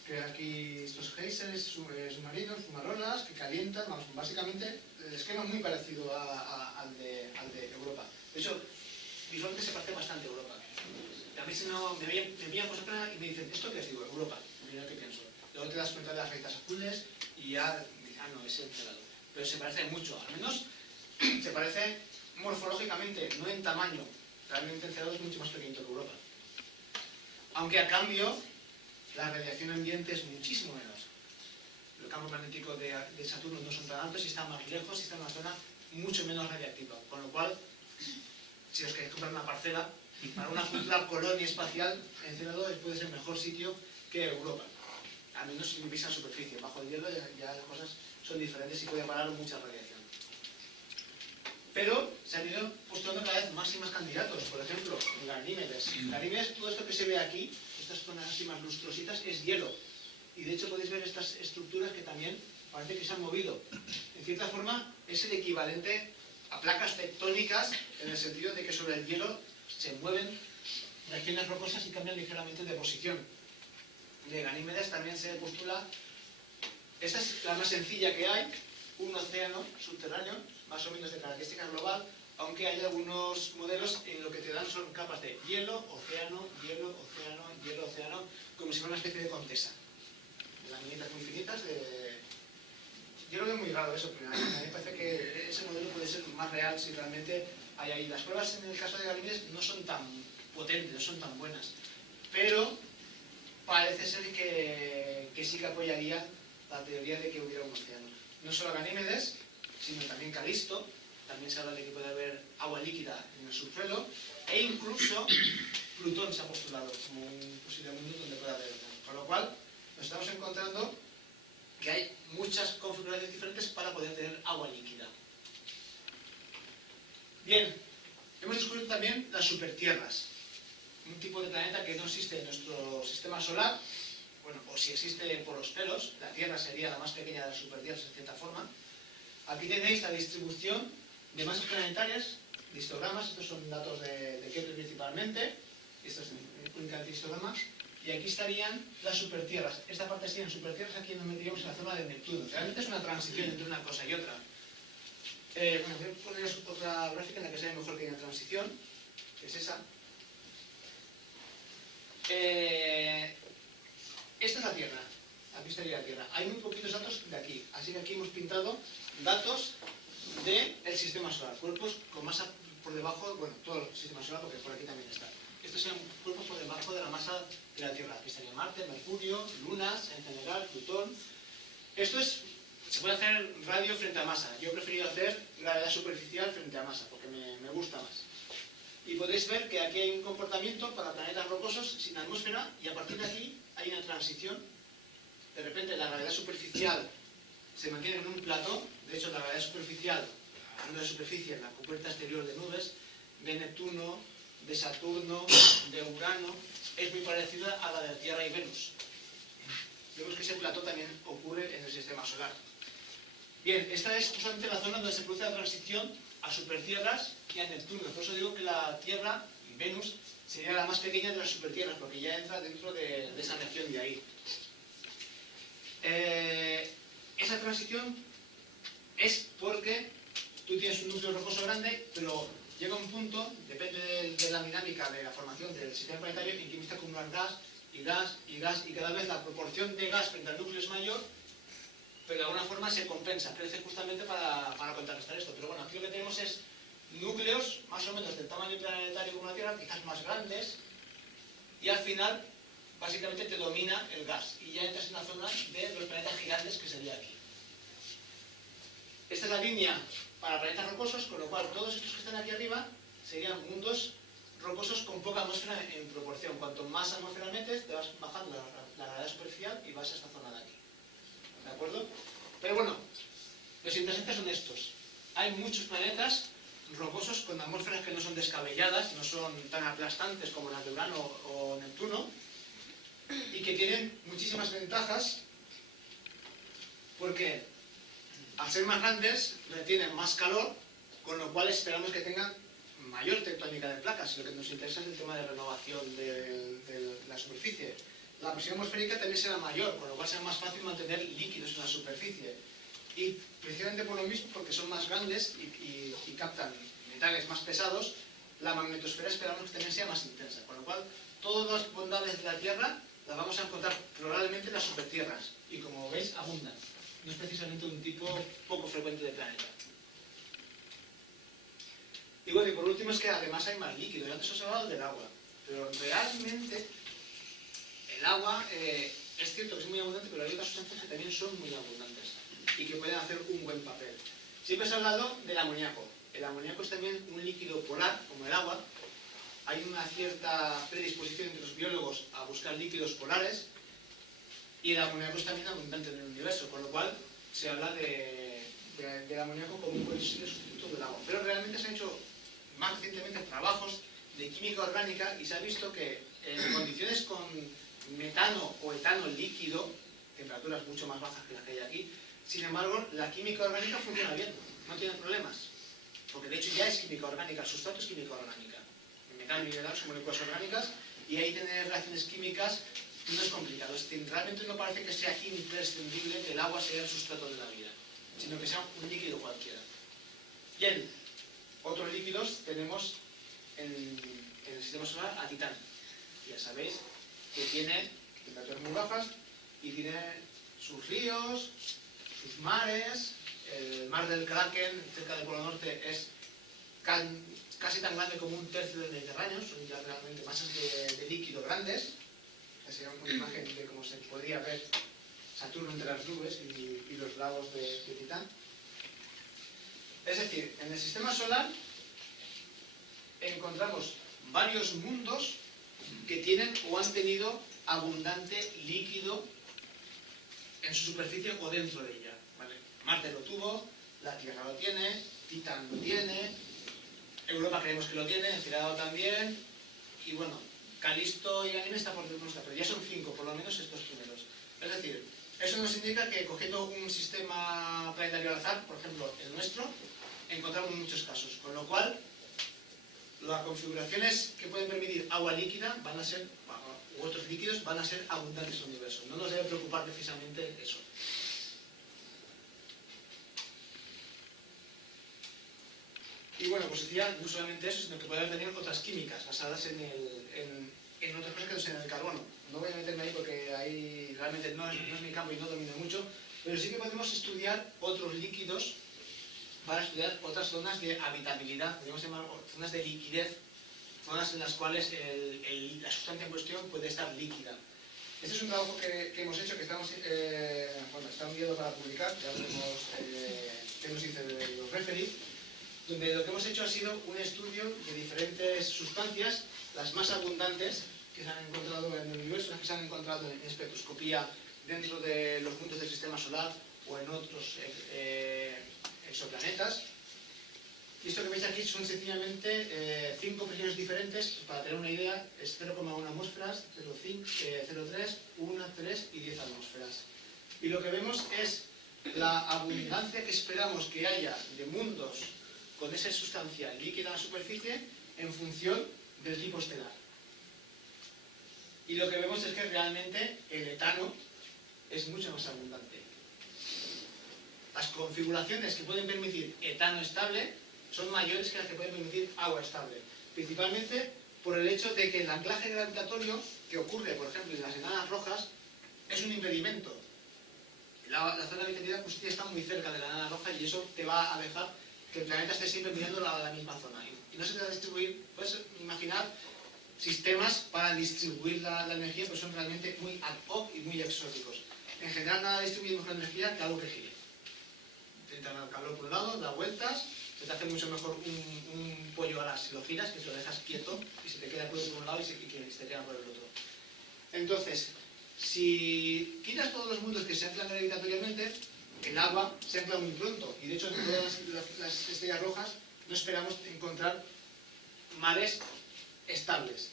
que aquí estos géiseres submarinos, fumarolas, que calientan. Vamos, básicamente el esquema es muy parecido al de Europa. De hecho, visualmente se parece bastante a Europa. A mí me envían cosas y me dicen, ¿esto qué es? Digo, Europa, lo primero que pienso. Luego te das cuenta de las rayitas azules y ya dices, ah, no, es Encélado. Pero se parece mucho, al menos se parece morfológicamente, no en tamaño. Realmente Encélado es mucho más pequeño que Europa. Aunque a cambio, la radiación ambiente es muchísimo menos. Los campos magnéticos de Saturno no son tan altos y están más lejos y están en una zona mucho menos radiactiva. Con lo cual, si os queréis comprar una parcela, para una futura colonia espacial, Encélado puede ser el mejor sitio que Europa. Al menos si vivís en superficie. Bajo el hielo ya las cosas son diferentes y puede parar mucha radiación. Pero se han ido postulando cada vez más y más candidatos. Por ejemplo, Ganímedes. Ganímedes, todo esto que se ve aquí, estas zonas así más lustrositas, es hielo. Y de hecho podéis ver estas estructuras que también parece que se han movido. En cierta forma, es el equivalente a placas tectónicas, en el sentido de que sobre el hielo se mueven regiones rocosas y cambian ligeramente de posición. De Ganímedes también se postula, esta es la más sencilla que hay, un océano subterráneo, más o menos de característica global, aunque hay algunos modelos en lo que te dan son capas de hielo, océano, hielo, océano, hielo, océano, como si fuera una especie de contesa. Laminitas muy finitas de... Yo lo veo muy raro eso, pero a mí me parece que ese modelo puede ser más real si realmente hay ahí. Las pruebas en el caso de Ganímedes no son tan potentes, no son tan buenas, pero parece ser que sí que apoyaría la teoría de que hubiera un océano. No solo Ganímedes, sino también Calisto, también se habla de que puede haber agua líquida en el subsuelo, e incluso Plutón se ha postulado como un posible mundo donde puede haber océano. Con lo cual, nos estamos encontrando que hay muchas configuraciones diferentes para poder tener agua líquida. Bien, hemos descubierto también las supertierras, un tipo de planeta que no existe en nuestro sistema solar, bueno, o si existe por los pelos, la Tierra sería la más pequeña de las supertierras en cierta forma. Aquí tenéis la distribución de masas planetarias, de histogramas, estos son datos de Kepler principalmente, estos son únicamente histogramas, y y aquí estarían las supertierras. Esta parte serían supertierras, aquí nos meteríamos en la zona de Neptuno. Realmente es una transición entre una cosa y otra. Bueno, voy a poner otra gráfica en la que se ve mejor que hay una transición, que es esa. Esta es la Tierra. Aquí estaría la Tierra. Hay muy poquitos datos de aquí, así que aquí hemos pintado datos del sistema solar, cuerpos con masa por debajo, bueno, todo el sistema solar, porque por aquí también está. Estos serían cuerpos por debajo de la masa de la Tierra. Aquí estaría Marte, Mercurio, lunas en general, Plutón. Esto es, se puede hacer radio frente a masa. Yo he preferido hacer gravedad superficial frente a masa, porque me gusta más. Y podéis ver que aquí hay un comportamiento para planetas rocosos sin atmósfera, y a partir de aquí hay una transición. De repente la gravedad superficial se mantiene en un plató. De hecho, la gravedad superficial, hablando de superficie, en la cubierta exterior de nubes, de Neptuno, de Saturno, de Urano, es muy parecida a la de Tierra y Venus. Vemos que ese plató también ocurre en el sistema solar. Bien, esta es justamente la zona donde se produce la transición a supertierras y a Neptuno. Por eso digo que la Tierra, Venus, sería la más pequeña de las supertierras, porque ya entra dentro de esa región de ahí. Esa transición es porque tú tienes un núcleo rocoso grande, pero llega un punto, depende de la dinámica de la formación del sistema planetario, en que empieza a acumular gas, y gas, y gas, y cada vez la proporción de gas frente al núcleo es mayor, pero de alguna forma se compensa, crece justamente para contrarrestar esto. Pero bueno, aquí lo que tenemos es núcleos más o menos del tamaño planetario como la Tierra, quizás más grandes, y al final básicamente te domina el gas, y ya entras en la zona de los planetas gigantes, que sería aquí. Esta es la línea para planetas rocosos, con lo cual todos estos que están aquí arriba serían mundos rocosos con poca atmósfera en proporción. Cuanto más atmósfera metes, te vas bajando la gravedad superficial y vas a esta zona de aquí. ¿De acuerdo? Pero bueno, los interesantes son estos. Hay muchos planetas rocosos con atmósferas que no son descabelladas, no son tan aplastantes como las de Urano o Neptuno, y que tienen muchísimas ventajas porque al ser más grandes retienen más calor, con lo cual esperamos que tengan mayor tectónica de placas. Lo que nos interesa es el tema de renovación de la superficie. La presión atmosférica también será mayor, con lo cual será más fácil mantener líquidos en la superficie. Y precisamente por lo mismo, porque son más grandes y captan metales más pesados, la magnetosfera esperamos que también sea más intensa. Con lo cual, todas las bondades de la Tierra las vamos a encontrar probablemente en las supertierras. Y como veis, abundan. No es precisamente un tipo poco frecuente de planeta. Y bueno, y por último es que además hay más líquido. Yo antes os he hablado del agua, pero realmente el agua es cierto que es muy abundante, pero hay otras sustancias que también son muy abundantes y que pueden hacer un buen papel. Siempre se ha hablado del amoníaco. El amoníaco es también un líquido polar, como el agua. Hay una cierta predisposición entre los biólogos a buscar líquidos polares, y el amoníaco es también abundante en el universo, con lo cual se habla del amoníaco como un posible sustituto del agua. Pero realmente se han hecho más recientemente trabajos de química orgánica y se ha visto que en condiciones con metano o etano líquido, temperaturas mucho más bajas que las que hay aquí, sin embargo la química orgánica funciona bien, no tiene problemas, porque de hecho ya es química orgánica, el sustrato es química orgánica. El metano y el etano son moléculas orgánicas y ahí tener reacciones químicas no es complicado. Es decir, realmente no parece que sea imprescindible que el agua sea el sustrato de la vida, sino que sea un líquido cualquiera. Bien, otros líquidos tenemos en el sistema solar a Titán. Ya sabéis que tiene temperaturas muy bajas y tiene sus ríos, sus mares. El mar del Kraken, cerca del Polo Norte, es casi tan grande como un tercio del Mediterráneo. Son ya realmente masas de líquido grandes. Sería una imagen de cómo se podría ver Saturno entre las nubes y los lagos de Titán. Es decir, en el sistema solar encontramos varios mundos que tienen o han tenido abundante líquido en su superficie o dentro de ella. ¿Vale? Marte lo tuvo, la Tierra lo tiene, Titán lo tiene, Europa creemos que lo tiene, Encelado también, y bueno, Calisto y Ganímedes está por unos datos, ya son 5 por lo menos estos primeros. Es decir, eso nos indica que cogiendo un sistema planetario al azar, por ejemplo el nuestro, encontramos muchos casos, con lo cual las configuraciones que pueden permitir agua líquida van a ser, u otros líquidos van a ser abundantes en el universo. No nos debe preocupar precisamente eso. Y bueno, pues decía no solamente eso, sino que puede haber también otras químicas basadas en otras cosas que no sean el carbono. No voy a meterme ahí porque ahí realmente no es mi campo y no domino mucho, pero sí que podemos estudiar otros líquidos para estudiar otras zonas de habitabilidad, podríamos llamar zonas de liquidez, zonas en las cuales la sustancia en cuestión puede estar líquida. Este es un trabajo que hemos hecho, que estamos, está enviado para publicar, ya veremos qué nos dice de los referees, donde lo que hemos hecho ha sido un estudio de diferentes sustancias, las más abundantes que se han encontrado en el universo, las que se han encontrado en espectroscopía dentro de los mundos del sistema solar o en otros exoplanetas. Y esto que veis aquí son sencillamente 5 presiones diferentes. Para tener una idea, es 0,1 atmósferas, 0,3, 1, 3 y 10 atmósferas. Y lo que vemos es la abundancia que esperamos que haya de mundos con esa sustancia líquida en la superficie en función del tipo estelar. Y lo que vemos es que realmente el etano es mucho más abundante. Las configuraciones que pueden permitir etano estable son mayores que las que pueden permitir agua estable. Principalmente por el hecho de que el anclaje gravitatorio que ocurre, por ejemplo, en las enanas rojas, es un impedimento. La zona de habitabilidad pues, está muy cerca de la enana roja y eso te va a dejar que el planeta esté siempre mirando la misma zona. Y no se trata de distribuir, puedes imaginar sistemas para distribuir la energía, pero son realmente muy ad hoc y muy exóticos. En general nada distribuye mejor energía que algo que gire. Entra el calor por un lado, da vueltas, se te hace mucho mejor un pollo a las si lo giras, que si lo dejas quieto y se te queda el pollo por un lado y se te queda por el otro. Entonces, si quitas todos los mundos que se anclan gravitatoriamente, el agua se ancla muy pronto. Y de hecho, en todas las estrellas rojas no esperamos encontrar mares estables.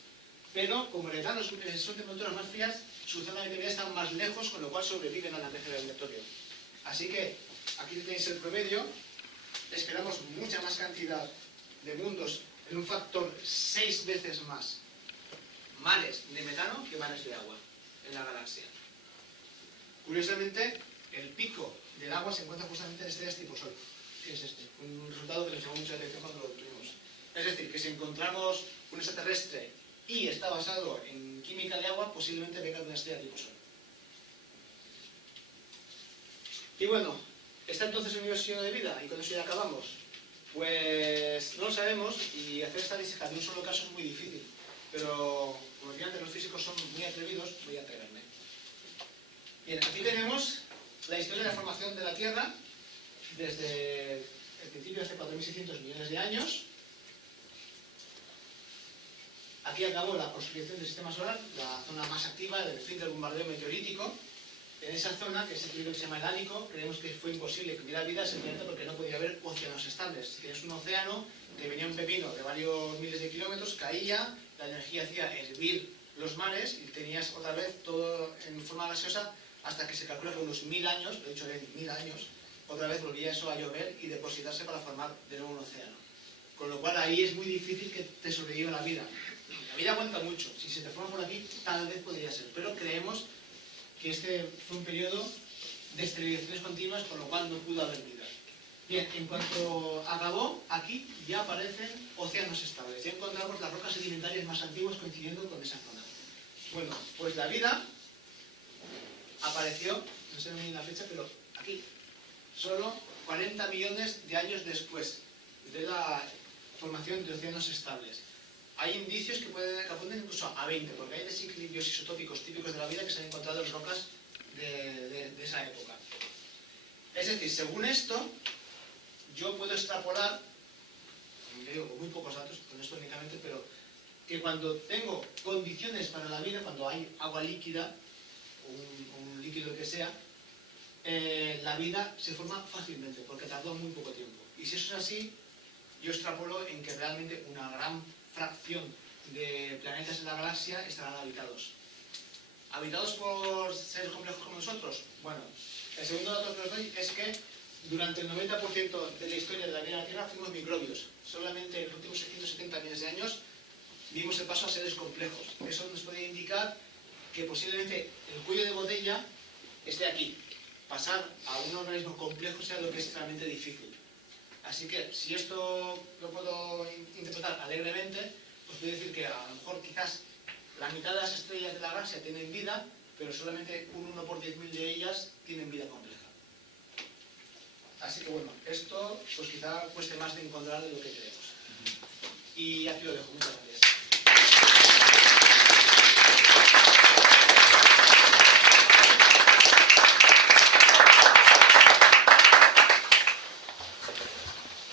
Pero como el etano son temperaturas más frías, su zona de habitabilidad está más lejos, con lo cual sobreviven al anclaje gravitatorio. Así que aquí tenéis el promedio. Esperamos mucha más cantidad de mundos en un factor 6 veces más mares de metano que mares de agua en la galaxia. Curiosamente, el pico del agua se encuentra justamente en estrellas tipo Sol, que es este, un resultado que nos llamó mucho la atención cuando lo tuvimos. Es decir, que si encontramos un extraterrestre y está basado en química de agua, posiblemente venga de una estrella tipo Sol. Y bueno, ¿está entonces el universo lleno de vida? Y con eso ya acabamos. Pues no lo sabemos y hacer estadística de un solo caso es muy difícil. Pero, como decía antes, los físicos son muy atrevidos, voy a atreverme. Bien, aquí tenemos la historia de la formación de la Tierra desde el principio, hace 4.600 millones de años. Aquí acabó la construcción del sistema solar, la zona más activa del fin del bombardeo meteorítico. En esa zona, que es el periodo que se llama el Ánico, creemos que fue imposible que hubiera vida simplemente porque no podía haber océanos estables. Si tienes un océano, te venía un pepino de varios miles de kilómetros, caía, la energía hacía hervir los mares y tenías otra vez todo en forma gaseosa hasta que se calcula que unos 1000 años, de hecho en 1000 años, otra vez volvía eso a llover y depositarse para formar de nuevo un océano. Con lo cual ahí es muy difícil que te sobreviva la vida. La vida aguanta mucho, si se te forma por aquí tal vez podría ser, pero creemos que este fue un periodo de esterilizaciones continuas, con lo cual no pudo haber vida. Bien, en cuanto acabó, aquí ya aparecen océanos estables. Ya encontramos las rocas sedimentarias más antiguas coincidiendo con esa zona. Bueno, pues la vida apareció, no sé bien la fecha, pero aquí, solo 40 millones de años después de la formación de océanos estables. Hay indicios que apuntan incluso a 20, porque hay desequilibrios isotópicos típicos de la vida que se han encontrado en rocas de esa época. Es decir, según esto, yo puedo extrapolar, digo, con muy pocos datos, con esto únicamente, pero que cuando tengo condiciones para la vida, cuando hay agua líquida, o un líquido que sea, la vida se forma fácilmente, porque tardó muy poco tiempo. Y si eso es así, yo extrapolo en que realmente una gran fracción de planetas en la galaxia estarán habitados. ¿Habitados por seres complejos como nosotros? Bueno, el segundo dato que os doy es que durante el 90% de la historia de la vida en la Tierra fuimos microbios. Solamente en los últimos 670 millones de años dimos el paso a seres complejos. Eso nos puede indicar que posiblemente el cuello de botella esté aquí. Pasar a un organismo complejo sea lo que es realmente difícil. Así que, si esto lo puedo interpretar alegremente, pues puedo decir que a lo mejor quizás la mitad de las estrellas de la galaxia tienen vida, pero solamente un 1 por 10.000 de ellas tienen vida compleja. Así que bueno, esto pues quizá cueste más de encontrar de lo que creemos. Y aquí lo dejo. Muchas gracias.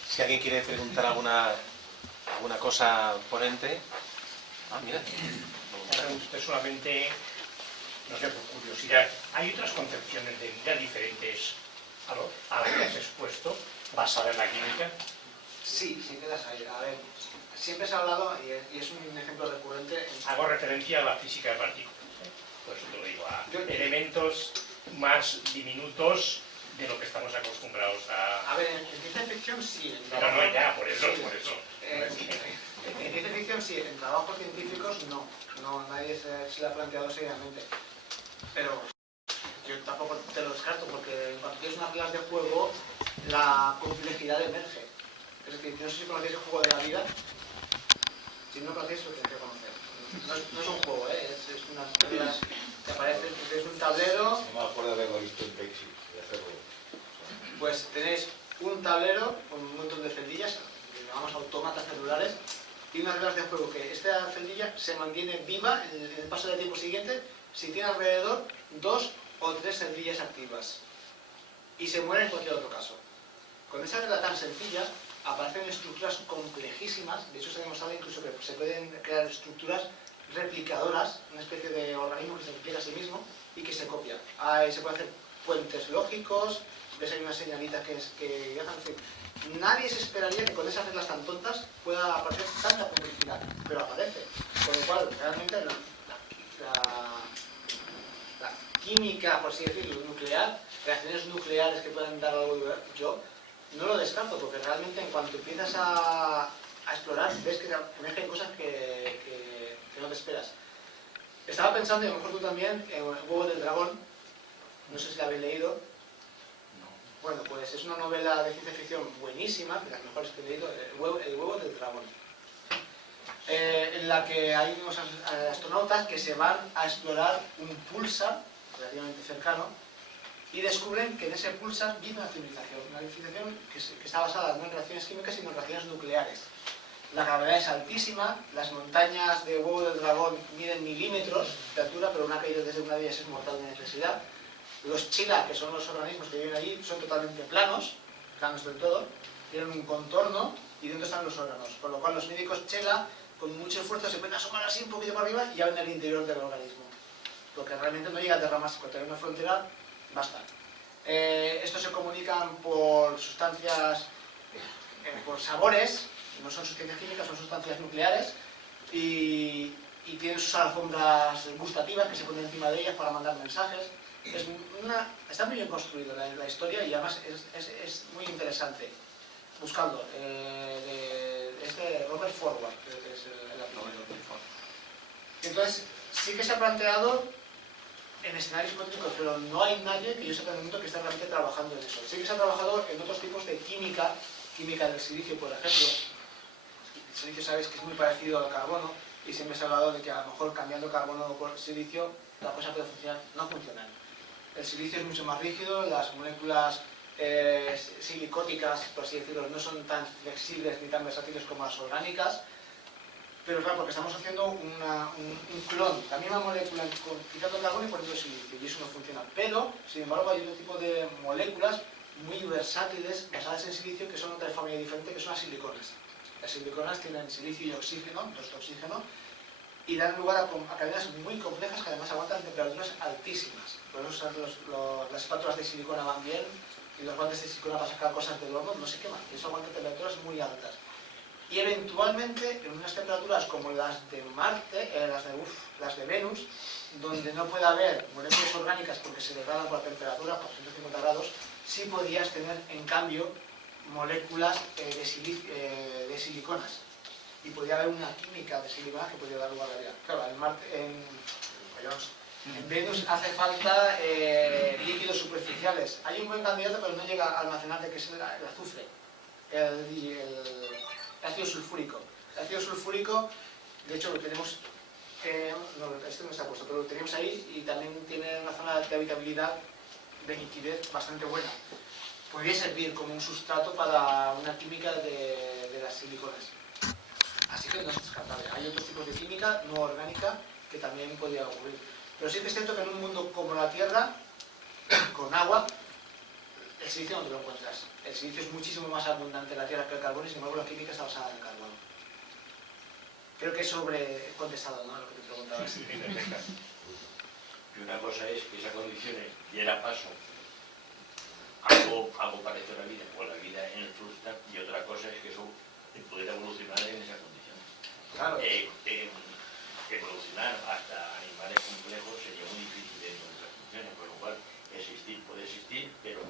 Si alguien quiere preguntar alguna cosa al ponente. Ah, mira. Usted solamente, no sé, por curiosidad, ¿hay otras concepciones de vida diferentes a las que has expuesto, basadas en la química? Sí, sí que las hay. A ver, siempre se ha hablado, y es un ejemplo recurrente... Hago referencia a la física de partículas, por eso te lo digo, a elementos más diminutos de lo que estamos acostumbrados a... A ver, en ciencia ficción sí. Pero no, ya, por eso. En ciencia ficción sí, en trabajos científicos no. No, nadie se lo ha planteado seriamente. Pero yo tampoco te lo descarto, porque cuando tienes unas reglas de juego, la complejidad emerge. Es decir, yo no sé si conocéis el juego de la vida. Si no lo conocéis, lo tenéis que conocer. No es un juego, es unas reglas que aparecen, es un tablero. No me acuerdo de haberlo visto en Pepsi, de hacerlo. Pues tenéis un tablero con un montón de celdillas, que llamamos autómatas celulares, y unas reglas de juego que esta celdilla se mantiene viva en el paso del tiempo siguiente si tiene alrededor 2 o 3 celdillas activas y se muere en cualquier otro caso. Con esa regla tan sencilla aparecen estructuras complejísimas. De hecho se ha demostrado incluso que se pueden crear estructuras replicadoras, una especie de organismo que se replica a sí mismo y que se copia. Se puede hacer puentes lógicos, ves hay unas señalitas que dejan decir. Nadie se esperaría que con esas reglas tan tontas pueda aparecer tanta complejidad, pero aparece. Con lo cual, realmente la química, por así decirlo, nuclear, reacciones nucleares que puedan dar algo de yo no lo descarto, porque realmente en cuanto empiezas a explorar, ves que emergen cosas que no te esperas. Estaba pensando, y a lo mejor tú también, en el huevo del dragón. No sé si la habéis leído. Bueno, pues es una novela de ciencia ficción buenísima, de las mejores que he leído, El huevo del dragón. En la que hay unos astronautas que se van a explorar un púlsar relativamente cercano y descubren que en ese púlsar vive una civilización que está basada no en reacciones químicas sino en reacciones nucleares. La gravedad es altísima, las montañas de huevo del dragón miden milímetros de altura, pero una caída desde una de ellas es mortal de necesidad. Los chila, que son los organismos que viven allí, son totalmente planos del todo, tienen un contorno y dentro están los órganos, con lo cual los médicos chela con mucho esfuerzo se pueden asomar así un poquito para arriba y ya ven el interior del organismo, porque realmente no llega a derramarse. Cuando hay una frontera, basta. Estos se comunican por sustancias, por sabores, no son sustancias químicas, son sustancias nucleares, y tienen sus alfombras gustativas que se ponen encima de ellas para mandar mensajes. Está muy bien construido la historia y además es muy interesante. Buscando Robert Forward, que es el apellido. Entonces, sí que se ha planteado en escenarios hipotéticos, pero no hay nadie que yo sepa en el mundo que esté realmente trabajando en eso. Sí que se ha trabajado en otros tipos de química del silicio, por ejemplo. El silicio sabéis que es muy parecido al carbono y siempre se ha hablado de que a lo mejor cambiando carbono por silicio la cosa puede funcionar. No funciona. El silicio es mucho más rígido, las moléculas silicóticas, por así decirlo, no son tan flexibles ni tan versátiles como las orgánicas, pero claro, porque estamos haciendo un clon, la misma molécula, quitando el carbono y poniendo el silicio, y eso no funciona. Pero, sin embargo, hay otro tipo de moléculas muy versátiles, basadas en silicio, que son otra familia diferente, que son las siliconas. Las siliconas tienen silicio y oxígeno, dos oxígeno, y dan lugar a cadenas muy complejas que además aguantan temperaturas altísimas. Por eso las espátulas de silicona van bien y los guantes de silicona para sacar cosas del horno no se queman. Eso aguanta temperaturas muy altas. Y eventualmente, en unas temperaturas como las de Marte, las de Venus, donde no puede haber moléculas orgánicas porque se degradan por temperatura, por 150 grados, sí podías tener, en cambio, moléculas de siliconas. Y podía haber una química de siliconas que podía dar lugar a la vida. Claro, en Venus hace falta líquidos superficiales. Hay un buen candidato, pero no llega a almacenarse, que es el azufre, el ácido sulfúrico. El ácido sulfúrico, de hecho, lo tenemos... no, este no está puesto, pero lo tenemos ahí y también tiene una zona de habitabilidad de nitidez bastante buena. Podría servir como un sustrato para una química de las siliconas. Así que no es descartable. Hay otros tipos de química no orgánica que también podría ocurrir. Pero sí que es cierto que en un mundo como la Tierra, con agua, el silicio no te lo encuentras. El silicio es muchísimo más abundante en la Tierra que el carbón y sin embargo la química está basada en el carbono. Creo que es sobre contestado, ¿no?, lo que te preguntabas. Y una cosa es que esa condición diera paso a algo parecido a la vida, o la vida en el frusta, y otra cosa es que eso pudiera evolucionar en esa condición. Claro. Evolucionar hasta animales complejos sería muy difícil dentro de esas funciones, por lo cual puede existir, pero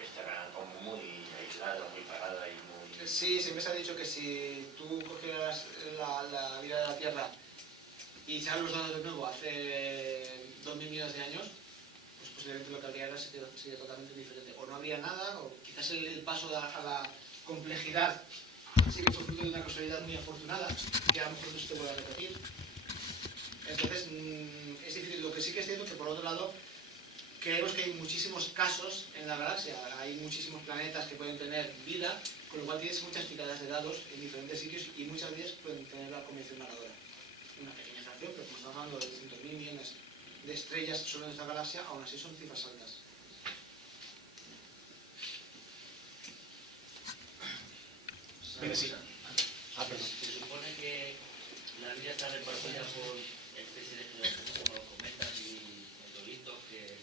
estará como muy aislada, muy parada y muy... Sí, siempre se ha dicho que si tú cogieras la vida de la Tierra y hicieras los datos de nuevo hace 2000 millones de años, pues posiblemente lo que habría sería totalmente diferente. O no habría nada, o quizás el paso a la complejidad sí que fue fruto de una casualidad muy afortunada, que a lo mejor no se te vuelve a repetir. Entonces, es difícil. Lo que sí que es cierto es que, por otro lado, creemos que hay muchísimos casos en la galaxia, hay muchísimos planetas que pueden tener vida, con lo cual tienes muchas tiradas de dados en diferentes sitios y muchas de ellas pueden tener la convención ganadora. Una pequeña fracción, pero como estamos hablando de 200.000 millones de estrellas solo en esta galaxia, aún así son cifras altas. Sí. Se supone que la vida está repartida por especies de generaciones como los cometas y meteoritos que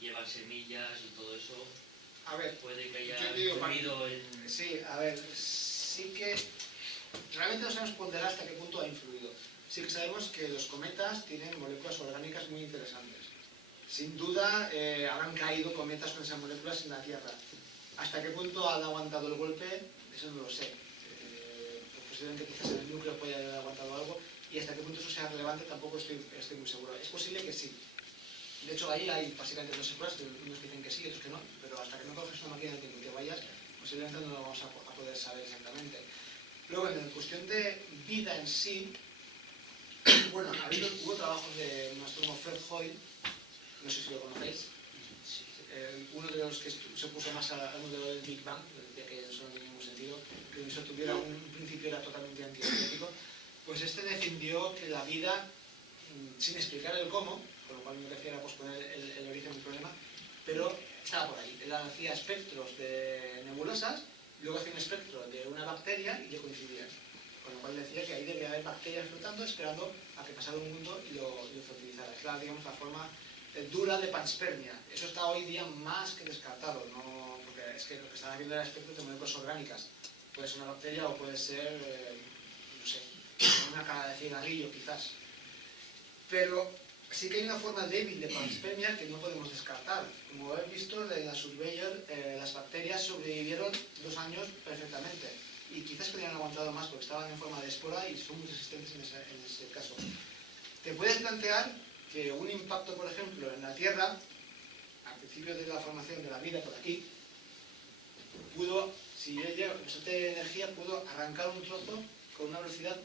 llevan semillas y todo eso. A ver, puede que haya influido en... Sí, a ver, sí que realmente no sabemos ponderar hasta qué punto ha influido. Sí que sabemos que los cometas tienen moléculas orgánicas muy interesantes. Sin duda habrán caído cometas con esas moléculas en la Tierra. ¿Hasta qué punto han aguantado el golpe? Eso no lo sé. Posiblemente quizás en el núcleo pueda haber aguantado algo, y hasta qué punto eso sea relevante tampoco estoy muy seguro. Es posible que sí. De hecho, ahí hay básicamente dos escuelas, unos dicen que sí, otros que no, pero hasta que no coges una máquina de tiempo y te vayas, posiblemente no lo vamos a poder saber exactamente. Luego, en la cuestión de vida en sí, bueno, hubo trabajos de un astrónomo Fred Hoyle, no sé si lo conocéis, uno de los que se opuso más al modelo del Big Bang, decía que eso no tenía ningún sentido, que eso tuviera un principio era totalmente antibiótico. Pues este defendió que la vida, sin explicar el cómo, con lo cual me refiero a posponer el origen del problema, pero estaba por ahí. Él hacía espectros de nebulosas, luego hacía un espectro de una bacteria y le coincidían. Con lo cual decía que ahí debía haber bacterias flotando esperando a que pasara un mundo y lo fertilizara. Es la, digamos, la forma dura de panspermia. Eso está hoy día más que descartado, ¿no? Porque es que lo que están haciendo era espectros de moléculas orgánicas. Puede ser una bacteria o puede ser, no sé, una cara de cigarrillo quizás. Pero sí que hay una forma débil de panspermia que no podemos descartar. Como habéis visto, en la Surveyor las bacterias sobrevivieron 2 años perfectamente. Y quizás podrían haber aguantado más porque estaban en forma de espora y son muy resistentes en ese caso. Te puedes plantear que un impacto, por ejemplo, en la Tierra, al principio de la formación de la vida por aquí, pudo, si llega bastante energía, pudo arrancar un trozo con una velocidad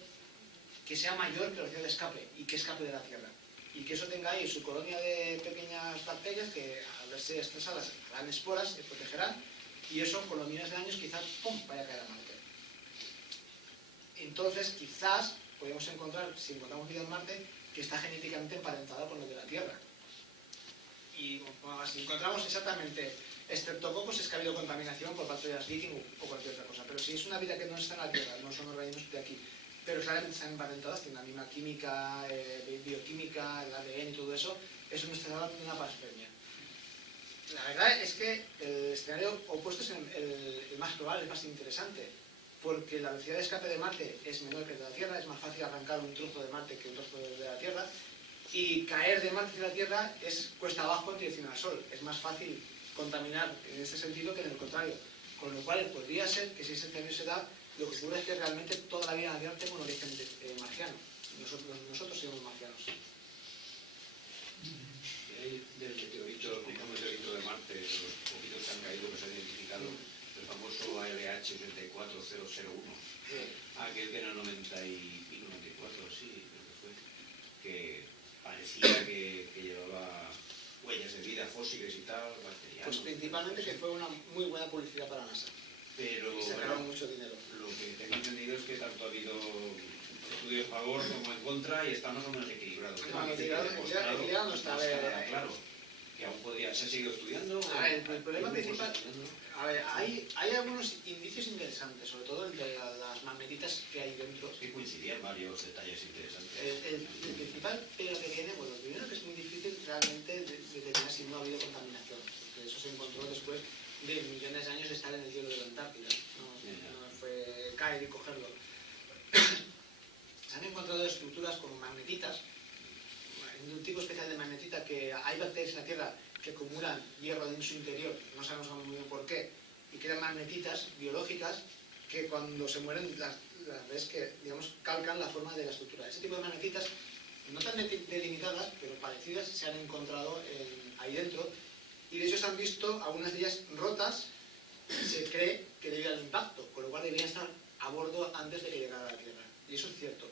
que sea mayor que la velocidad de escape y que escape de la Tierra. Y que eso tenga ahí su colonia de pequeñas bacterias que al verse estresadas harán esporas, se protegerán, y eso con los millones de años quizás ¡pum!, vaya a caer a Marte. Entonces quizás podemos encontrar, si encontramos vida en Marte, que está genéticamente emparentada con lo de la Tierra. Y bueno, si encontramos exactamente estreptococos, es que ha habido contaminación por bacterias viking o cualquier otra cosa. Pero si es una vida que no está en la Tierra, no son organismos de aquí, pero claramente están emparentadas, tienen la misma química, bioquímica, el ADN y todo eso, eso no está hablando de una panspermia. La verdad es que el escenario opuesto es el más probable, el más interesante, porque la velocidad de escape de Marte es menor que el de la Tierra, es más fácil arrancar un trozo de Marte que un trozo de la Tierra, y caer de Marte hacia la Tierra es cuesta abajo en dirección al Sol, es más fácil contaminar en este sentido que en el contrario. Con lo cual podría ser que si ese cambio se da, lo que ocurre es que realmente toda la vida en la Tierra tiene un origen marciano. Nosotros somos marcianos. Hay del meteorito, digamos meteorito de Marte, de los poquitos que han caído que se han identificado, el famoso ALH 84001, aquel que en el 90 y 94, sí, creo que fue, que parecía que llevaba huellas de vida fósiles y tal, bacterianas. Pues principalmente que fue una muy buena publicidad para NASA. Pero Y sacaron mucho dinero. Lo que tengo entendido es que tanto ha habido estudios a favor como en contra y está más o menos equilibrado. Equilibrado no está, claro, que aún podría, se ha seguido estudiando. A ver, el problema principal, a ver, hay algunos indicios interesantes, sobre todo el de las magnetitas que hay dentro. Es que coincidían varios detalles interesantes. El principal pero que viene, bueno, primero que es muy difícil realmente de determinar si no ha habido contaminación, porque eso se encontró después de millones de años de estar en el hielo de la Antártida, no fue caer y cogerlo. Se han encontrado estructuras con magnetitas, un tipo especial de magnetita, que hay bacterias en la Tierra que acumulan hierro en su interior, no sabemos muy bien por qué, y crean magnetitas biológicas que cuando se mueren las ves que, digamos, calcan la forma de la estructura. Ese tipo de magnetitas, no tan delimitadas, pero parecidas, se han encontrado ahí dentro, y de hecho se han visto algunas de ellas rotas, se cree que debido al impacto, con lo cual deberían estar a bordo antes de que llegara a la Tierra. Y eso es cierto.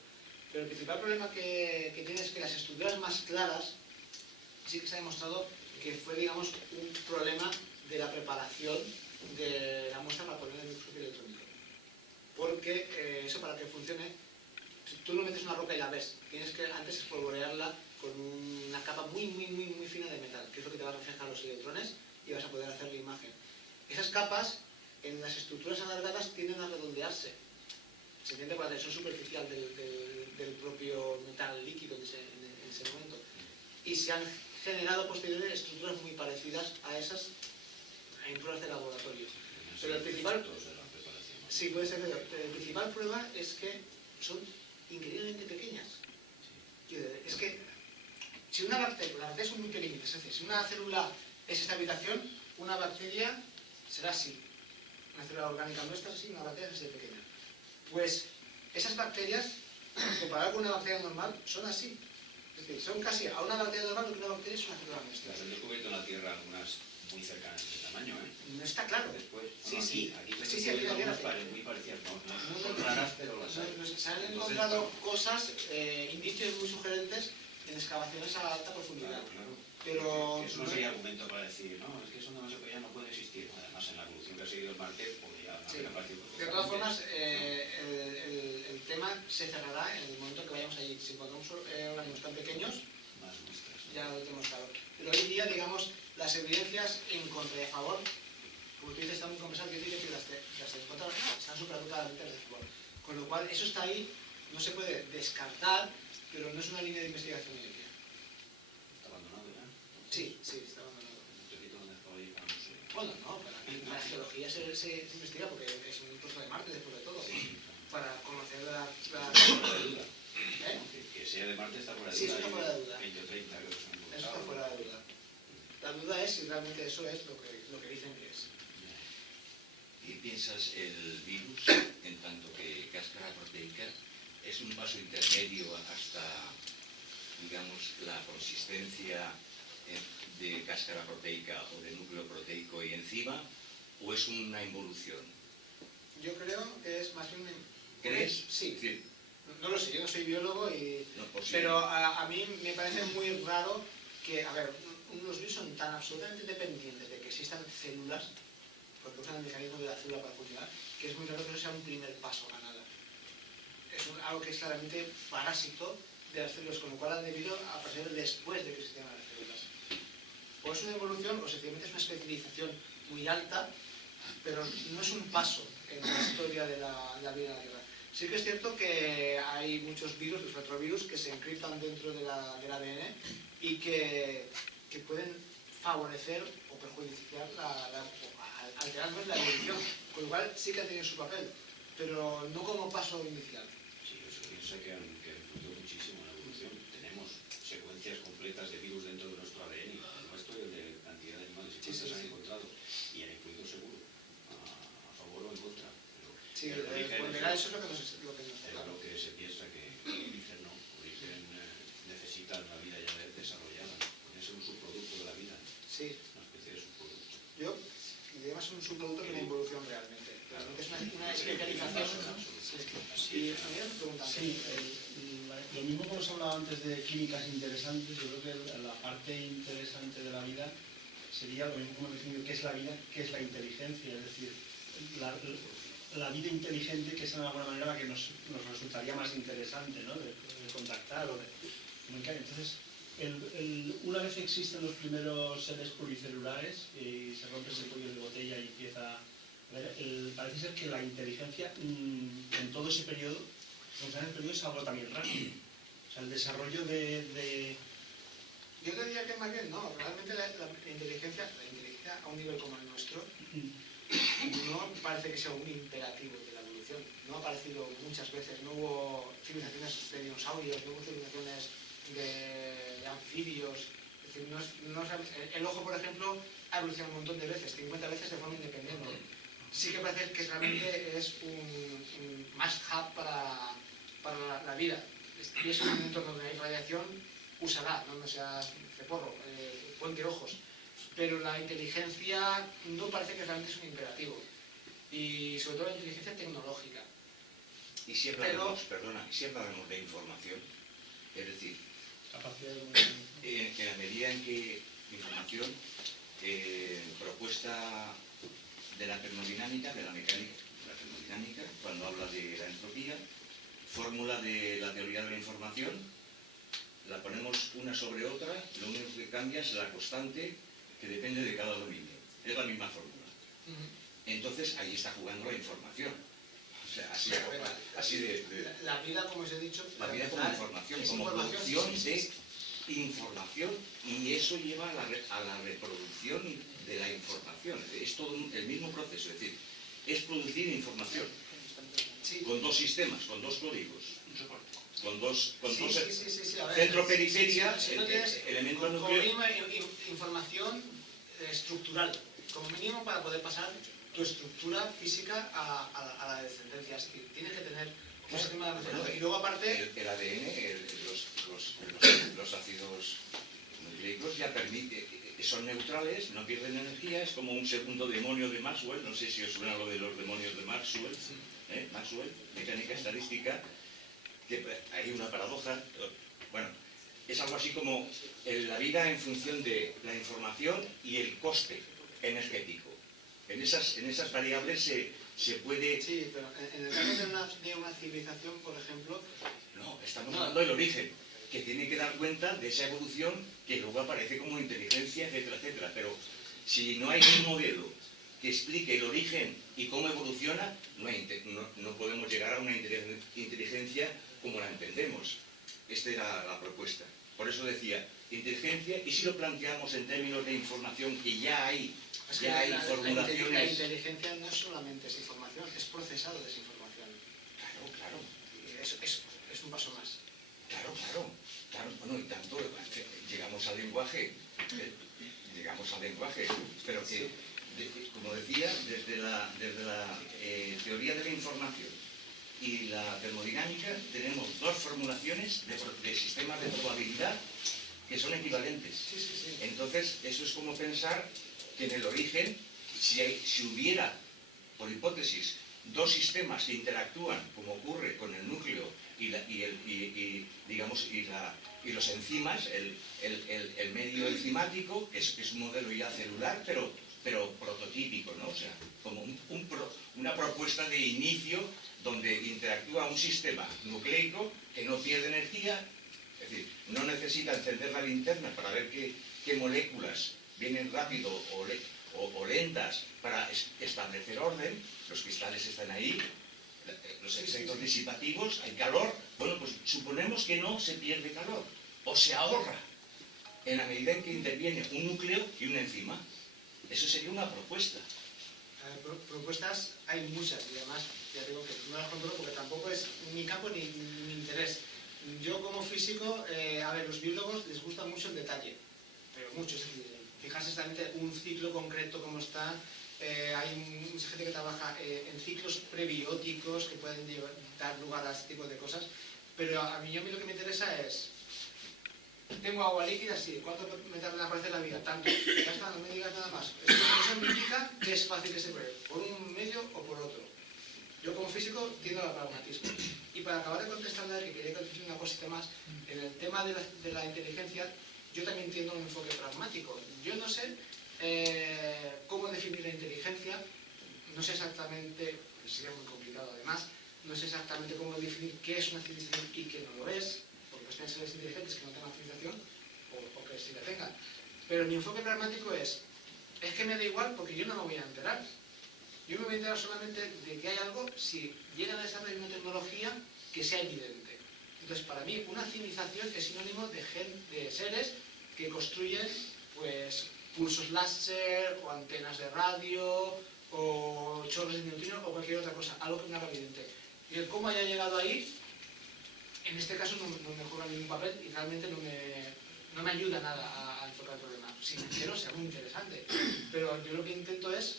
Pero el principal problema que tiene es que las estructuras más claras sí que se ha demostrado que fue, digamos, un problema de la preparación de la muestra para poner el microscopio electrónico. Porque eso, para que funcione, si tú no metes una roca y la ves, tienes que antes espolvorearla con una capa muy fina de metal, que es lo que te va a reflejar los electrones y vas a poder hacer la imagen. Esas capas, en las estructuras alargadas, tienden a redondearse. Se entiende por la tensión superficial del propio metal líquido en ese momento. Y se han generado posteriormente estructuras muy parecidas a esas en pruebas de laboratorio. Pero el principal... Sí, puede ser, pero el principal problema es que son increíblemente pequeñas. Es que si una bacteria, las bacterias son muy pequeñitas, es decir, si una célula es esta habitación, una bacteria será así. Una célula orgánica nuestra es así, una bacteria es así de pequeña. Pues esas bacterias, comparadas con una bacteria normal, son así. Es decir, son casi a una bacteria normal lo que una bacteria es una célula nuestra. Las han descubierto en la Tierra algunas muy cercanas de tamaño, ¿eh? No está claro. Después, Sí, aquí sí, aquí la Tierra muy parecidas, no son raras, pero las hay. Se han encontrado cosas, indicios muy sugerentes en excavaciones a alta profundidad. Claro. Pero Que eso no sería argumento para decir, no, es que eso ya no puede existir. Además, en la evolución que ha seguido el Marte, pues ya no habría parecido. De todas formas, el tema se cerrará en el momento que vayamos allí. Si encontramos organismos tan pequeños, Más muestras. ya lo tenemos claro. Pero hoy día, digamos, las evidencias en contra y a favor, como tú dices, están muy conversadas. Yo diría que las en contra están superdotadas de favor. Con lo cual, eso está ahí, no se puede descartar, pero no es una línea de investigación hoy en día. Está abandonado ya. Sí, está abandonado. Bueno, no, la geología se investiga porque es un trozo de Marte después de todo. Sí. Para conocer la duda. ¿Eh? Que sea de Marte está fuera de duda. Sí, eso está fuera de duda. 20 o 30 creo que son. Eso está fuera de duda. La duda es si realmente eso es lo que dicen que es. ¿Y piensas el virus, en tanto que cáscara proteica, es un paso intermedio hasta, digamos, la consistencia de cáscara proteica o de núcleo proteico y enzima, o es una involución? Yo creo que es más bien... ¿Crees? Sí. Sí. No lo sé, yo no soy biólogo, No, pero a mí me parece muy raro que, a ver, los virus son tan absolutamente dependientes de que existan células, porque usan el mecanismo de la célula para funcionar, que es muy raro que eso sea un primer paso a nada. Es algo que es claramente parásito de las células, con lo cual han debido aparecer después de que existieran las células. O es una evolución, o sencillamente es una especialización muy alta, pero no es un paso en la historia de la vida de la Tierra. Sí que es cierto que hay muchos virus, los retrovirus, que se encriptan dentro del ADN y que pueden favorecer o perjudicar alterar la evolución, con lo cual sí que han tenido su papel, pero no como paso inicial. Sí, eso piensa que han influido muchísimo en la evolución. Tenemos secuencias completas de virus dentro de nuestro ADN, el nuestro y el de cantidad de animales y plantas han encontrado. una especialización. Sí, a mí me preguntan. Sí, lo mismo que hemos hablado antes de químicas interesantes, yo creo que la parte interesante de la vida sería lo mismo que hemos definido, qué es la vida, qué es la inteligencia, es decir, la vida inteligente, que es de alguna manera la que nos resultaría más interesante, ¿no? de contactar o de comunicar. Entonces, una vez existen los primeros seres pluricelulares y se rompe ese cuello de botella y empieza a ver, parece ser que la inteligencia en todo ese periodo, es algo también rápido. O sea, el desarrollo de... Yo te diría que más bien no, realmente la inteligencia a un nivel como el nuestro no parece que sea un imperativo de la evolución. No ha aparecido muchas veces, no hubo civilizaciones de dinosaurios, no hubo civilizaciones de anfibios. Es decir, el ojo, por ejemplo, ha evolucionado un montón de veces, 50 veces de forma independiente. Sí que parece que realmente es un must-have para la vida. Y es un entorno donde hay radiación, úsala, no seas ceporro, ponte ojos. Pero la inteligencia no parece que realmente es un imperativo. Y sobre todo la inteligencia tecnológica. Y siempre hablamos de información, es decir, en la medida en que información, propuesta de la termodinámica, de la mecánica, la termodinámica, cuando habla de la entropía, fórmula de la teoría de la información, la ponemos una sobre otra, lo único que cambia es la constante que depende de cada dominio. Es la misma fórmula. Entonces ahí está jugando la información. O sea, así de... La vida, como os he dicho... La vida como información, como producción de información, y eso lleva a la reproducción de la información. Es todo el mismo proceso, es decir, es producir información. Con dos sistemas, con dos códigos. Con dos centro-periferia, elemento nuclear. Como mínimo información estructural, como mínimo para poder pasar tu estructura física a la descendencia. Así que tienes que tener un sistema de referencia. Y luego aparte... El ADN, los ácidos nucleicos ya son neutrales, no pierden energía, es como un segundo demonio de Maxwell, no sé si os suena lo de los demonios de Maxwell, Maxwell, mecánica estadística, que hay una paradoja, bueno, es algo así como la vida en función de la información y el coste energético. En esas variables se puede... Sí, pero en el caso de una civilización, por ejemplo... No, estamos hablando del origen, que tiene que dar cuenta de esa evolución que luego aparece como inteligencia, etcétera, etcétera. Pero si no hay un modelo que explique el origen y cómo evoluciona, no podemos llegar a una inteligencia como la entendemos. Esta era la propuesta. Por eso decía, inteligencia, y si lo planteamos en términos de información, que ya hay formulaciones... La inteligencia no solamente es información, es procesado de esa información. Claro. Es un paso más. Claro. Bueno, y tanto, llegamos al lenguaje, pero que, como decía, desde la teoría de la información y la termodinámica tenemos dos formulaciones de sistemas de probabilidad que son equivalentes. Sí. Entonces, eso es como pensar que en el origen, si hubiera, por hipótesis, dos sistemas que interactúan, como ocurre con el núcleo y los enzimas, el medio enzimático, que es un modelo ya celular, pero prototípico, ¿no? O sea, como una propuesta de inicio donde interactúa un sistema nucleico que no pierde energía, es decir, no necesita encender la linterna para ver qué moléculas vienen rápido o lentas para establecer orden. Los cristales están ahí, los efectos disipativos, hay calor. Bueno, pues suponemos que no se pierde calor o se ahorra en la medida en que interviene un núcleo y una enzima. Eso sería una propuesta. Propuestas hay muchas, y además ya digo que no las controlo porque tampoco es mi campo ni mi interés. Yo como físico, los biólogos les gusta mucho el detalle, pero mucho. Es decir, fijarse exactamente un ciclo concreto como está. Hay mucha gente que trabaja en ciclos prebióticos que pueden dar lugar a este tipo de cosas, pero a mí lo que me interesa es: tengo agua líquida, sí, ¿cuánto me tarda en aparecer la vida? Tanto, ya está, no me digas nada más. Eso me indica que es fácil que se pruebe, por un medio o por otro. Yo como físico tiendo al pragmatismo. Y para acabar de contestarle, que quería decir una cosita más, en el tema de la inteligencia, yo también tiendo a un enfoque pragmático. Yo no sé cómo definir la inteligencia, no sé exactamente, sería muy complicado además, no sé exactamente cómo definir qué es una civilización y qué no lo es, porque pueden ser inteligentes que no tengan civilización o que sí la tengan. Pero mi enfoque pragmático es que me da igual porque yo no me voy a enterar. Yo me voy a enterar solamente de que hay algo si llegan a desarrollar una tecnología que sea evidente. Entonces, para mí, una civilización es sinónimo de seres que construyen pues, pulsos láser o antenas de radio o chorros de neutrinos o cualquier otra cosa, algo que me haga evidente. Y el cómo haya llegado ahí, en este caso no me juega ningún papel y realmente no me ayuda nada a enfocar el problema. Si me entero, será muy interesante. Pero yo lo que intento es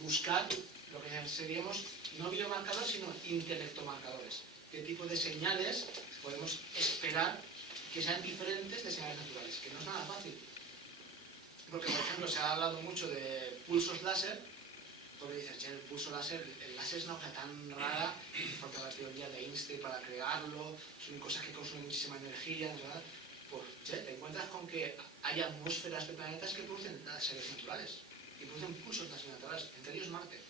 buscar lo que seríamos no biomarcadores, sino intelectomarcadores. ¿Qué tipo de señales podemos esperar que sean diferentes de señales naturales? Que no es nada fácil. Porque, por ejemplo, se ha hablado mucho de pulsos láser, porque dices, che, el pulso láser, el láser es una cosa tan rara, porque la teoría de Einstein para crearlo, son cosas que consumen muchísima energía, ¿verdad? Pues, che, te encuentras con que hay atmósferas de planetas que producen láseres naturales, y producen pulsos láser naturales, entre ellos Marte.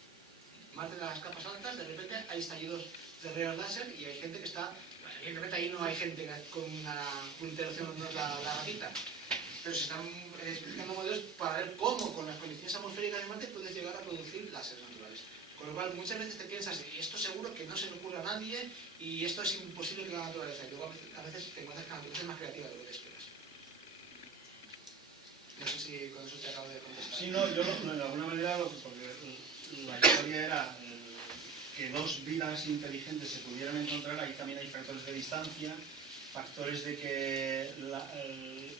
Marte, de las capas altas, de repente hay estallidos de rayos láser y hay gente que está... Evidentemente ahí no hay gente con una interacción, no es la ratita, pero se están explicando modelos para ver cómo con las condiciones atmosféricas de Marte puedes llegar a producir láseres naturales. Con lo cual muchas veces te piensas, y esto seguro que no se le ocurre a nadie y esto es imposible que la naturaleza. Y luego a veces te encuentras que la naturaleza es más creativa de lo que te esperas. No sé si con eso te acabo de contestar. Sí, no, yo de alguna manera, porque la historia era que dos vidas inteligentes se pudieran encontrar, ahí también hay factores de distancia, factores de que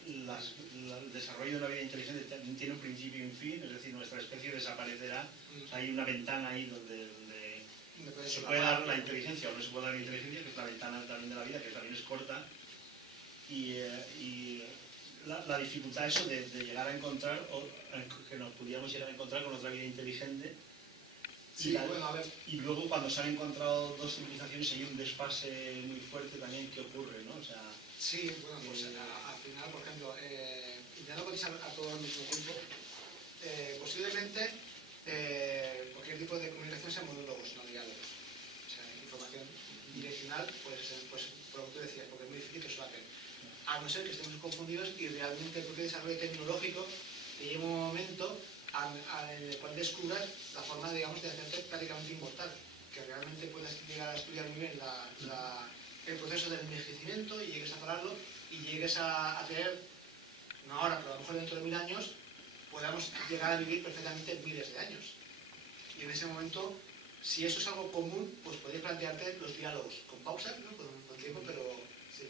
el desarrollo de una vida inteligente tiene un principio y un fin, es decir, nuestra especie desaparecerá. O sea, hay una ventana ahí donde se puede dar la inteligencia o no se puede dar la inteligencia, que es la ventana también de la vida, que también es corta. Y la dificultad eso de llegar a encontrar, o que nos pudiéramos llegar a encontrar con otra vida inteligente. Sí, bueno, a ver. Y luego cuando se han encontrado dos civilizaciones hay un desfase muy fuerte también que ocurre, ¿no? O sea, sí, bueno, pues al final, por ejemplo, intentando cotizar a todo al mismo tiempo, posiblemente cualquier tipo de comunicación sea monólogos, no diálogos. O sea, información direccional, pues por lo que tú decías, porque es muy difícil que eso lo hagan. A no ser que estemos confundidos y realmente el propio desarrollo tecnológico te lleva un momento en el cual descubras la forma, digamos, de hacerte prácticamente inmortal, que realmente puedas llegar a estudiar muy bien el proceso del envejecimiento y llegues a pararlo y llegues a tener, no ahora, pero a lo mejor dentro de 1000 años, podamos llegar a vivir perfectamente miles de años. Y en ese momento, si eso es algo común, pues podéis plantearte los diálogos, con pausas, ¿no? Con tiempo, pero sí.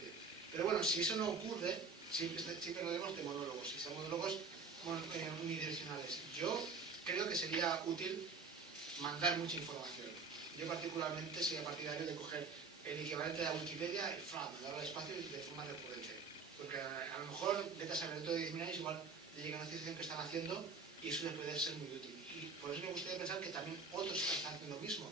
Pero bueno, si eso no ocurre, siempre hablaremos de monólogos, y son monólogos unidireccionales. Yo creo que sería útil mandar mucha información. Yo particularmente sería partidario de coger el equivalente de la Wikipedia y mandarlo al espacio de forma recurrente. Porque a lo mejor, vete a saber, dentro de 10.000 años igual le llega una situación que están haciendo y eso les puede ser muy útil. Y por eso me gustaría pensar que también otros están haciendo lo mismo.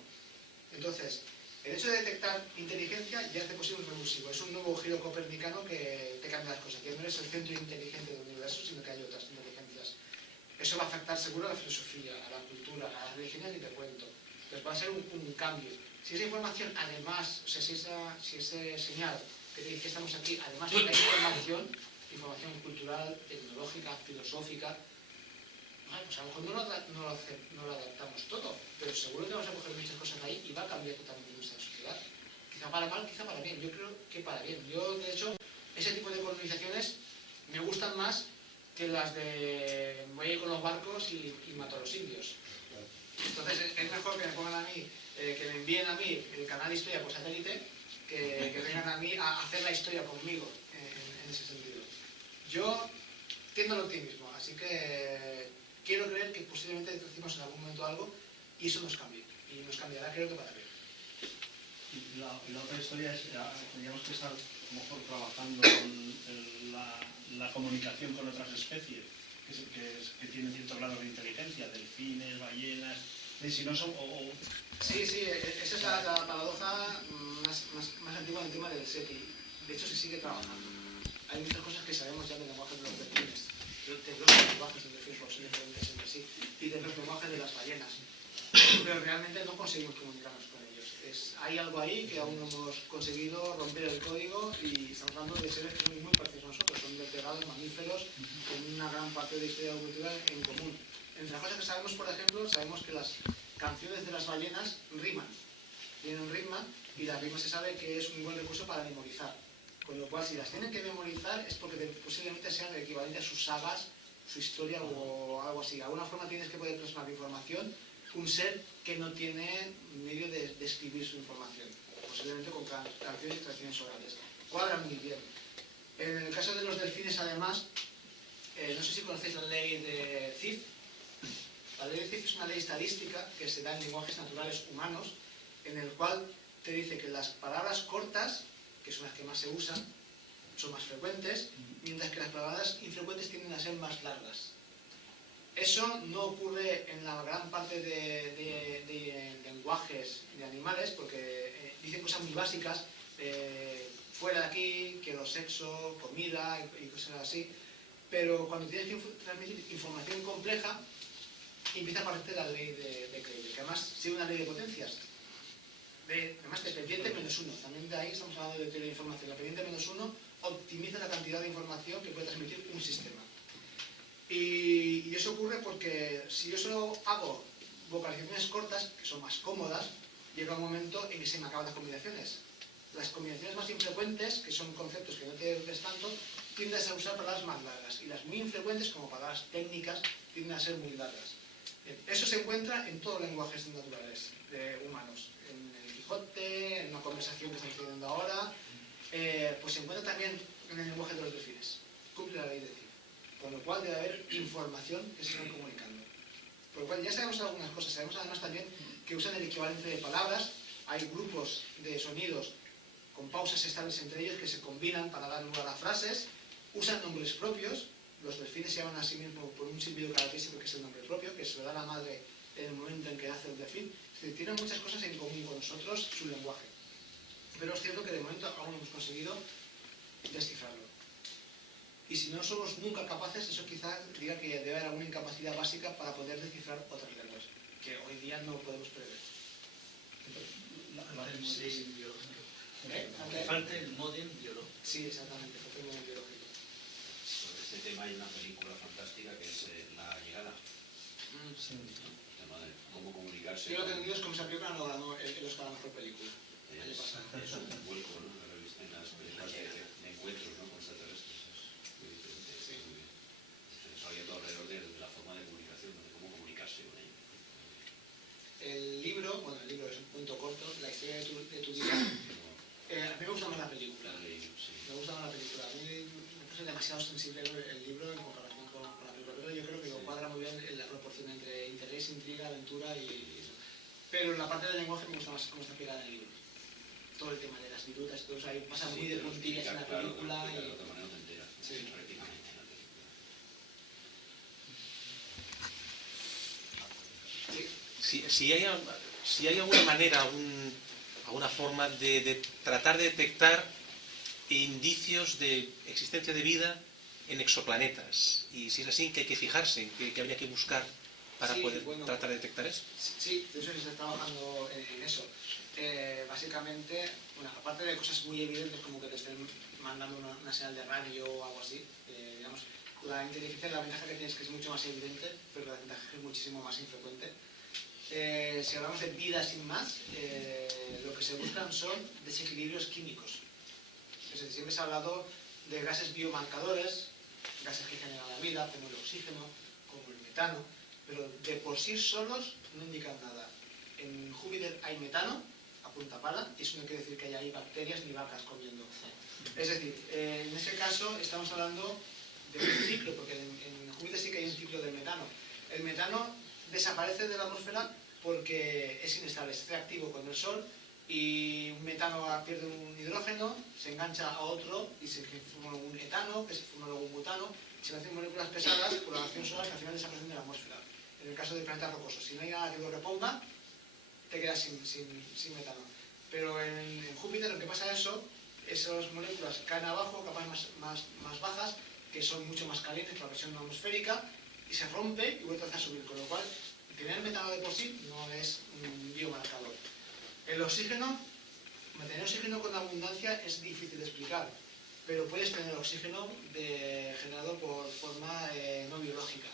Entonces, el hecho de detectar inteligencia ya hace posible un revulsivo. Es un nuevo giro copernicano que te cambia las cosas. Que no eres el centro inteligente del universo, sino que hay otras inteligencias. Eso va a afectar seguro a la filosofía, a la cultura, a las religiones, y te cuento. Entonces va a ser un cambio. Si esa información, además, o sea, si ese señal que te dice que estamos aquí, además hay información cultural, tecnológica, filosófica, pues a lo mejor no lo adaptamos todo, pero seguro que vamos a coger muchas cosas de ahí y va a cambiar totalmente nuestra sociedad. Quizá para mal, quizá para bien. Yo creo que para bien. Yo, de hecho, ese tipo de colonizaciones me gustan más que las de voy a ir con los barcos y mato a los indios. Entonces es mejor que me pongan a mí, que me envíen a mí el canal de historia por satélite, que vengan a mí a hacer la historia conmigo en ese sentido. Yo tiendo al optimismo, así que quiero creer que posiblemente decimos en algún momento algo y eso nos cambie. Y nos cambiará, creo que para bien. Y la otra historia es, tendríamos que estar a lo mejor trabajando con la comunicación con otras especies. que tienen cierto grado de inteligencia, delfines, ballenas, si no son... Sí, esa es la paradoja más antigua en el tema del SETI. De hecho, se sigue trabajando. Hay muchas cosas que sabemos ya del lenguaje de los delfines, de los lenguajes de los delfines, porque son diferentes entre sí, y de los lenguajes de las ballenas. Pero realmente no conseguimos comunicarnos con ellos. Hay algo ahí que aún no hemos conseguido romper el código, y estamos hablando de seres que son muy parecidos a nosotros, son vertebrados, mamíferos, con una gran parte de historia cultural en común. Entre las cosas que sabemos, por ejemplo, sabemos que las canciones de las ballenas riman, tienen un ritmo, y la rima se sabe que es un buen recurso para memorizar. Con lo cual, si las tienen que memorizar es porque posiblemente sean el equivalente a sus sagas, su historia o algo así. De alguna forma tienes que poder plasmar información un ser que no tiene medio de escribir su información, posiblemente con canciones y tradiciones orales. Cuadran muy bien. En el caso de los delfines, además, no sé si conocéis la ley de Zipf. La ley de Zipf es una ley estadística que se da en lenguajes naturales humanos, en el cual te dice que las palabras cortas, que son las que más se usan, son más frecuentes, mientras que las palabras infrecuentes tienden a ser más largas. Eso no ocurre en la gran parte de lenguajes de animales, porque dicen cosas muy básicas, fuera de aquí, quiero sexo, comida y cosas así, pero cuando tienes que transmitir información compleja, empieza a aparecer la ley de Kreider, que además sigue una ley de potencias. Además, dependiente menos 1. También de ahí estamos hablando de teoría de información. La dependiente menos 1 optimiza la cantidad de información que puede transmitir un sistema. Y eso ocurre porque si yo solo hago vocalizaciones cortas, que son más cómodas, llega un momento en que se me acaban las combinaciones. Las combinaciones más infrecuentes, que son conceptos que no te ves tanto, tienden a usar palabras más largas. Y las muy infrecuentes, como palabras técnicas, tienden a ser muy largas. Eso se encuentra en todos los lenguajes naturales humanos. En el Quijote, en una conversación que estamos teniendo ahora, pues se encuentra también en el lenguaje de los delfines. Cumple la ley de Zipf. Con lo cual debe haber información que se están comunicando. Por lo cual ya sabemos algunas cosas. Sabemos además también que usan el equivalente de palabras. Hay grupos de sonidos con pausas estables entre ellos que se combinan para dar lugar a frases. Usan nombres propios. Los delfines se llaman a sí mismos por un silbido característico que es el nombre propio, que se lo da la madre en el momento en que nace el delfín. Es decir, tienen muchas cosas en común con nosotros, su lenguaje. Pero es cierto que de momento aún no hemos conseguido descifrarlo. Y si no somos nunca capaces, eso quizás diga que debe haber alguna incapacidad básica para poder descifrar otras lenguas, que hoy día no podemos prever. Falta el modem biológico. Falta el modem biológico. Sí, exactamente, falta el modem biológico. Sobre este tema hay una película fantástica que es La Llegada. Sí. El tema de cómo comunicarse. Yo lo que he entendido es que esa película no ganó el Oscar a la mejor película. Es un vuelco, ¿no? En las películas de encuentros, ¿no? Con extraterrestres. Todo alrededor de la forma de comunicación, de cómo comunicarse con ellos. El libro es un cuento corto, la historia de tu vida. A mí me gusta más la película. Me gusta más la película. A mí me parece demasiado sensible el libro en comparación con la película. Pero yo creo que lo cuadra muy bien en la proporción entre interés, intriga, aventura y eso. Pero en la parte del lenguaje me gusta más cómo está pegada en el libro. Todo el tema de las virutas, todo eso ahí pasa muy de puntillas en la película. De otra manera no te enteras. Sí. Prácticamente. Si hay alguna manera, alguna forma de tratar de detectar indicios de existencia de vida en exoplanetas, y si es así, ¿qué hay que fijarse? ¿Qué habría que buscar para poder tratar de detectar eso? Sí, de eso se está trabajando en eso. Básicamente, aparte de cosas muy evidentes como que te estén mandando una señal de radio o algo así, digamos, la inteligencia, la ventaja que tienes es que es mucho más evidente, pero la ventaja es muchísimo más infrecuente. Si hablamos de vida sin más, lo que se buscan son desequilibrios químicos. Es decir, siempre se ha hablado de gases biomarcadores, gases que generan la vida, como el oxígeno, como el metano, pero de por sí solos no indican nada. En Júpiter hay metano, a punta pala, y eso no quiere decir que haya ahí bacterias ni vacas comiendo. Es decir, en ese caso estamos hablando de un ciclo, porque en Júpiter sí que hay un ciclo del metano. El metano desaparece de la atmósfera porque es inestable, es reactivo con el Sol, y un metano pierde un hidrógeno, se engancha a otro y se forma un etano, que se forma luego un butano, Si me hacen moléculas pesadas, por la radiación solar que al final desaparecen de la atmósfera. En el caso de planetas rocosos, si no hay nada que lo reponga, te quedas sin metano. Pero en Júpiter lo que pasa es eso, esas moléculas caen abajo, capas más bajas, que son mucho más calientes por la presión atmosférica, y se rompe y vuelve a subir, con lo cual tener metano de por sí no es un biomarcador. El oxígeno, mantener oxígeno con abundancia es difícil de explicar, pero puedes tener oxígeno generado por forma no biológica.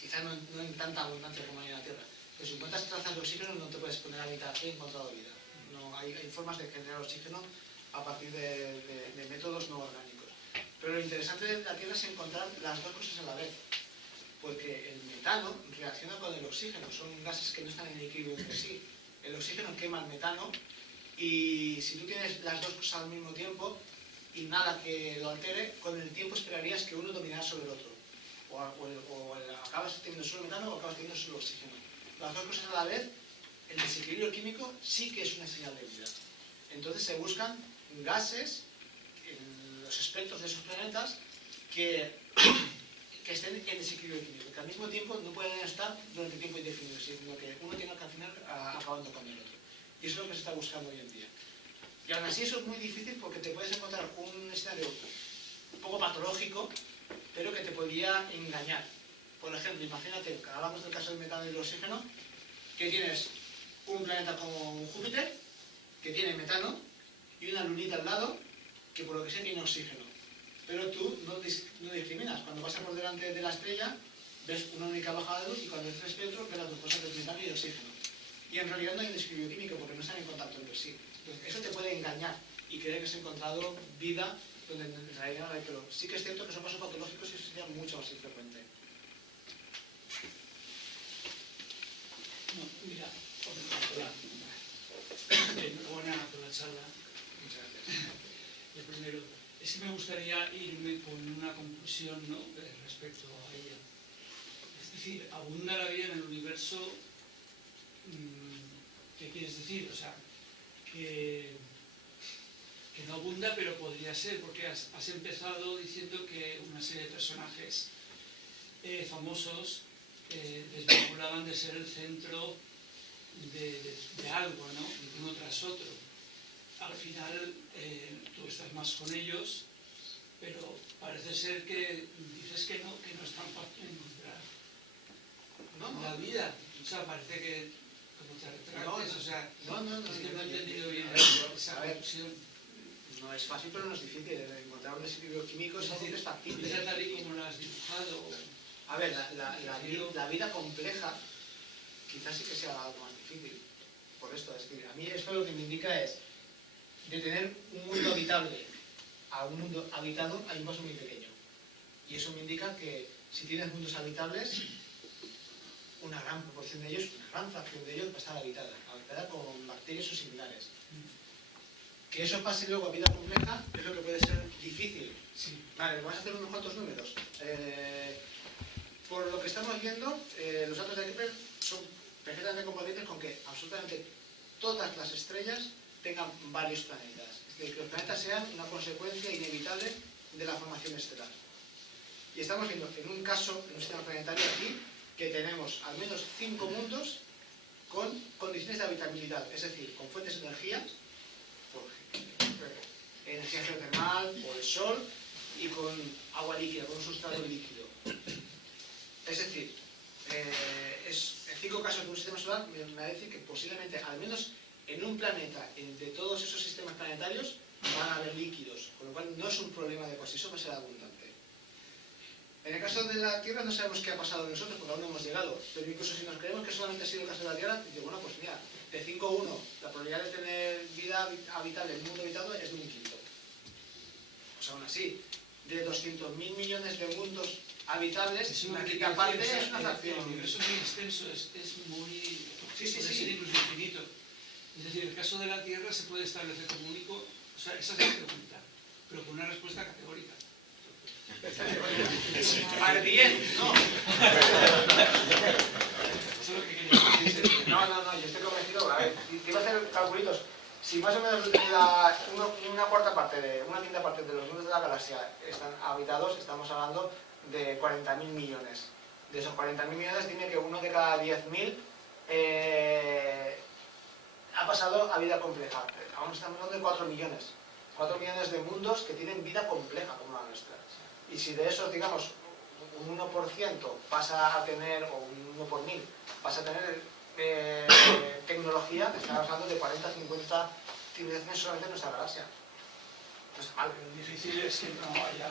Quizá no en tanta abundancia como hay en la Tierra. Pero si encuentras trazas de oxígeno no te puedes poner a mitad he encontrado vida. No, hay formas de generar oxígeno a partir de métodos no orgánicos. Pero lo interesante de la Tierra es encontrar las dos cosas a la vez. Porque el metano reacciona con el oxígeno, son gases que no están en equilibrio entre sí. El oxígeno quema el metano y si tú tienes las dos cosas al mismo tiempo y nada que lo altere, con el tiempo esperarías que uno dominara sobre el otro. O acabas teniendo solo metano o acabas teniendo solo oxígeno. Las dos cosas a la vez, el desequilibrio químico sí que es una señal de vida. Entonces se buscan gases en los espectros de esos planetas que estén en desequilibrio químico, que al mismo tiempo no pueden estar durante tiempo indefinido, sino que uno tiene que al final acabando con el otro. Y eso es lo que se está buscando hoy en día. Y aún así eso es muy difícil porque te puedes encontrar un escenario un poco patológico, pero que te podría engañar. Por ejemplo, imagínate, que hablamos del caso del metano y del oxígeno, que tienes un planeta como Júpiter, que tiene metano, y una lunita al lado, que por lo que sé tiene oxígeno. Pero tú no discriminas. Cuando pasas por delante de la estrella, ves una única bajada de luz y cuando ves el espectro, ves las dos cosas de metano y de oxígeno. Y en realidad no hay un desequilibrio químico porque no están en contacto entre sí. Entonces, eso te puede engañar y creer que has encontrado vida donde en realidad no hay, pero sí que es cierto que son casos patológicos y eso sería mucho más infrecuente. No, mira, hola. Enhorabuena por la charla. Muchas gracias. Lo primero, es que me gustaría irme con una conclusión, ¿no?, respecto a ella. Es decir, abunda la vida en el universo. ¿Qué quieres decir? O sea, que no abunda, pero podría ser, porque has empezado diciendo que una serie de personajes famosos desvinculaban de ser el centro de algo, ¿no?, uno tras otro. Al final tú estás más con ellos, pero parece ser que dices que no es tan fácil encontrar la vida. O sea, parece que como te retrates, o sea, es que no he entendido bien esa conclusión. No es fácil, pero no es difícil. Encontrar un desequilibrio químico es algo que es factible. Es tal y como lo has dibujado. A ver, la vida compleja quizás sí que sea algo más difícil. Por esto, es decir, a mí esto lo que me indica es de tener un mundo habitable a un mundo habitado hay un paso muy pequeño. Y eso me indica que si tienes mundos habitables, una gran proporción de ellos, una gran fracción de ellos va a estar habitada con bacterias o similares. Que eso pase luego a vida compleja es lo que puede ser difícil. Sí. Vale, vamos a hacer unos cuantos números. Por lo que estamos viendo, los datos de Kepler son perfectamente compatibles con que absolutamente todas las estrellas tengan varios planetas. Es decir, que los planetas sean una consecuencia inevitable de la formación estelar. Y estamos viendo en un caso, en un sistema planetario aquí, que tenemos al menos 5 mundos con condiciones de habitabilidad, es decir, con fuentes de energía, por energía geotermal, por el sol y con agua líquida, con un sustrato líquido. Es decir, en 5 casos de un sistema solar me va a decir que posiblemente, al menos en un planeta, de todos esos sistemas planetarios, van a haber líquidos, con lo cual no es un problema de por sí, eso va a ser abundante. En el caso de la Tierra no sabemos qué ha pasado de nosotros porque aún no hemos llegado, pero incluso si nos creemos que solamente ha sido el caso de la Tierra, digo, bueno, pues mira, de 5-1, la probabilidad de tener vida habitable en un mundo habitado es de 1/5. Pues aún así, de 200.000 millones de mundos habitables, una quinta parte es una fracción. El universo es muy extenso, es muy... puede ser incluso infinito. Es decir, en el caso de la Tierra se puede establecer como único, o sea, esa es la pregunta, pero con una respuesta categórica. Al 10, no. Eso es lo que quería decir. No, yo estoy convencido. A ver, te iba a hacer calculitos. Si más o menos una quinta parte de los mundos de la galaxia están habitados, estamos hablando de 40.000 millones. De esos 40.000 millones, dime que uno de cada 10.000 ha pasado a vida compleja. Aún estamos hablando de 4 millones. 4 millones de mundos que tienen vida compleja como la nuestra. Y si de esos, digamos, un 1% pasa a tener, o un 1 por 1000, pasa a tener tecnología, estamos hablando de 40, 50 civilizaciones solamente en nuestra galaxia. No está mal. Lo difícil es que no haya...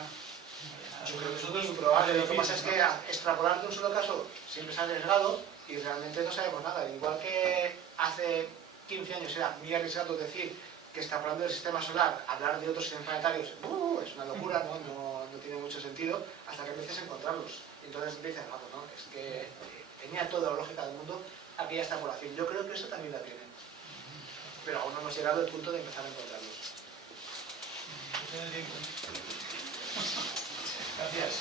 Yo creo que eso es improbable. Lo que pasa es que extrapolar de un solo caso siempre se ha arriesgado y realmente no sabemos nada. Igual que hace 15 años era muy arriesgado decir que extrapolando del sistema solar, hablar de otros sistemas planetarios, es una locura, no tiene mucho sentido, hasta que empieces a encontrarlos. Y entonces dices, no, es que tenía toda la lógica del mundo aquella extrapolación. Yo creo que eso también la tiene. Pero aún no hemos llegado al punto de empezar a encontrarlos. Gracias.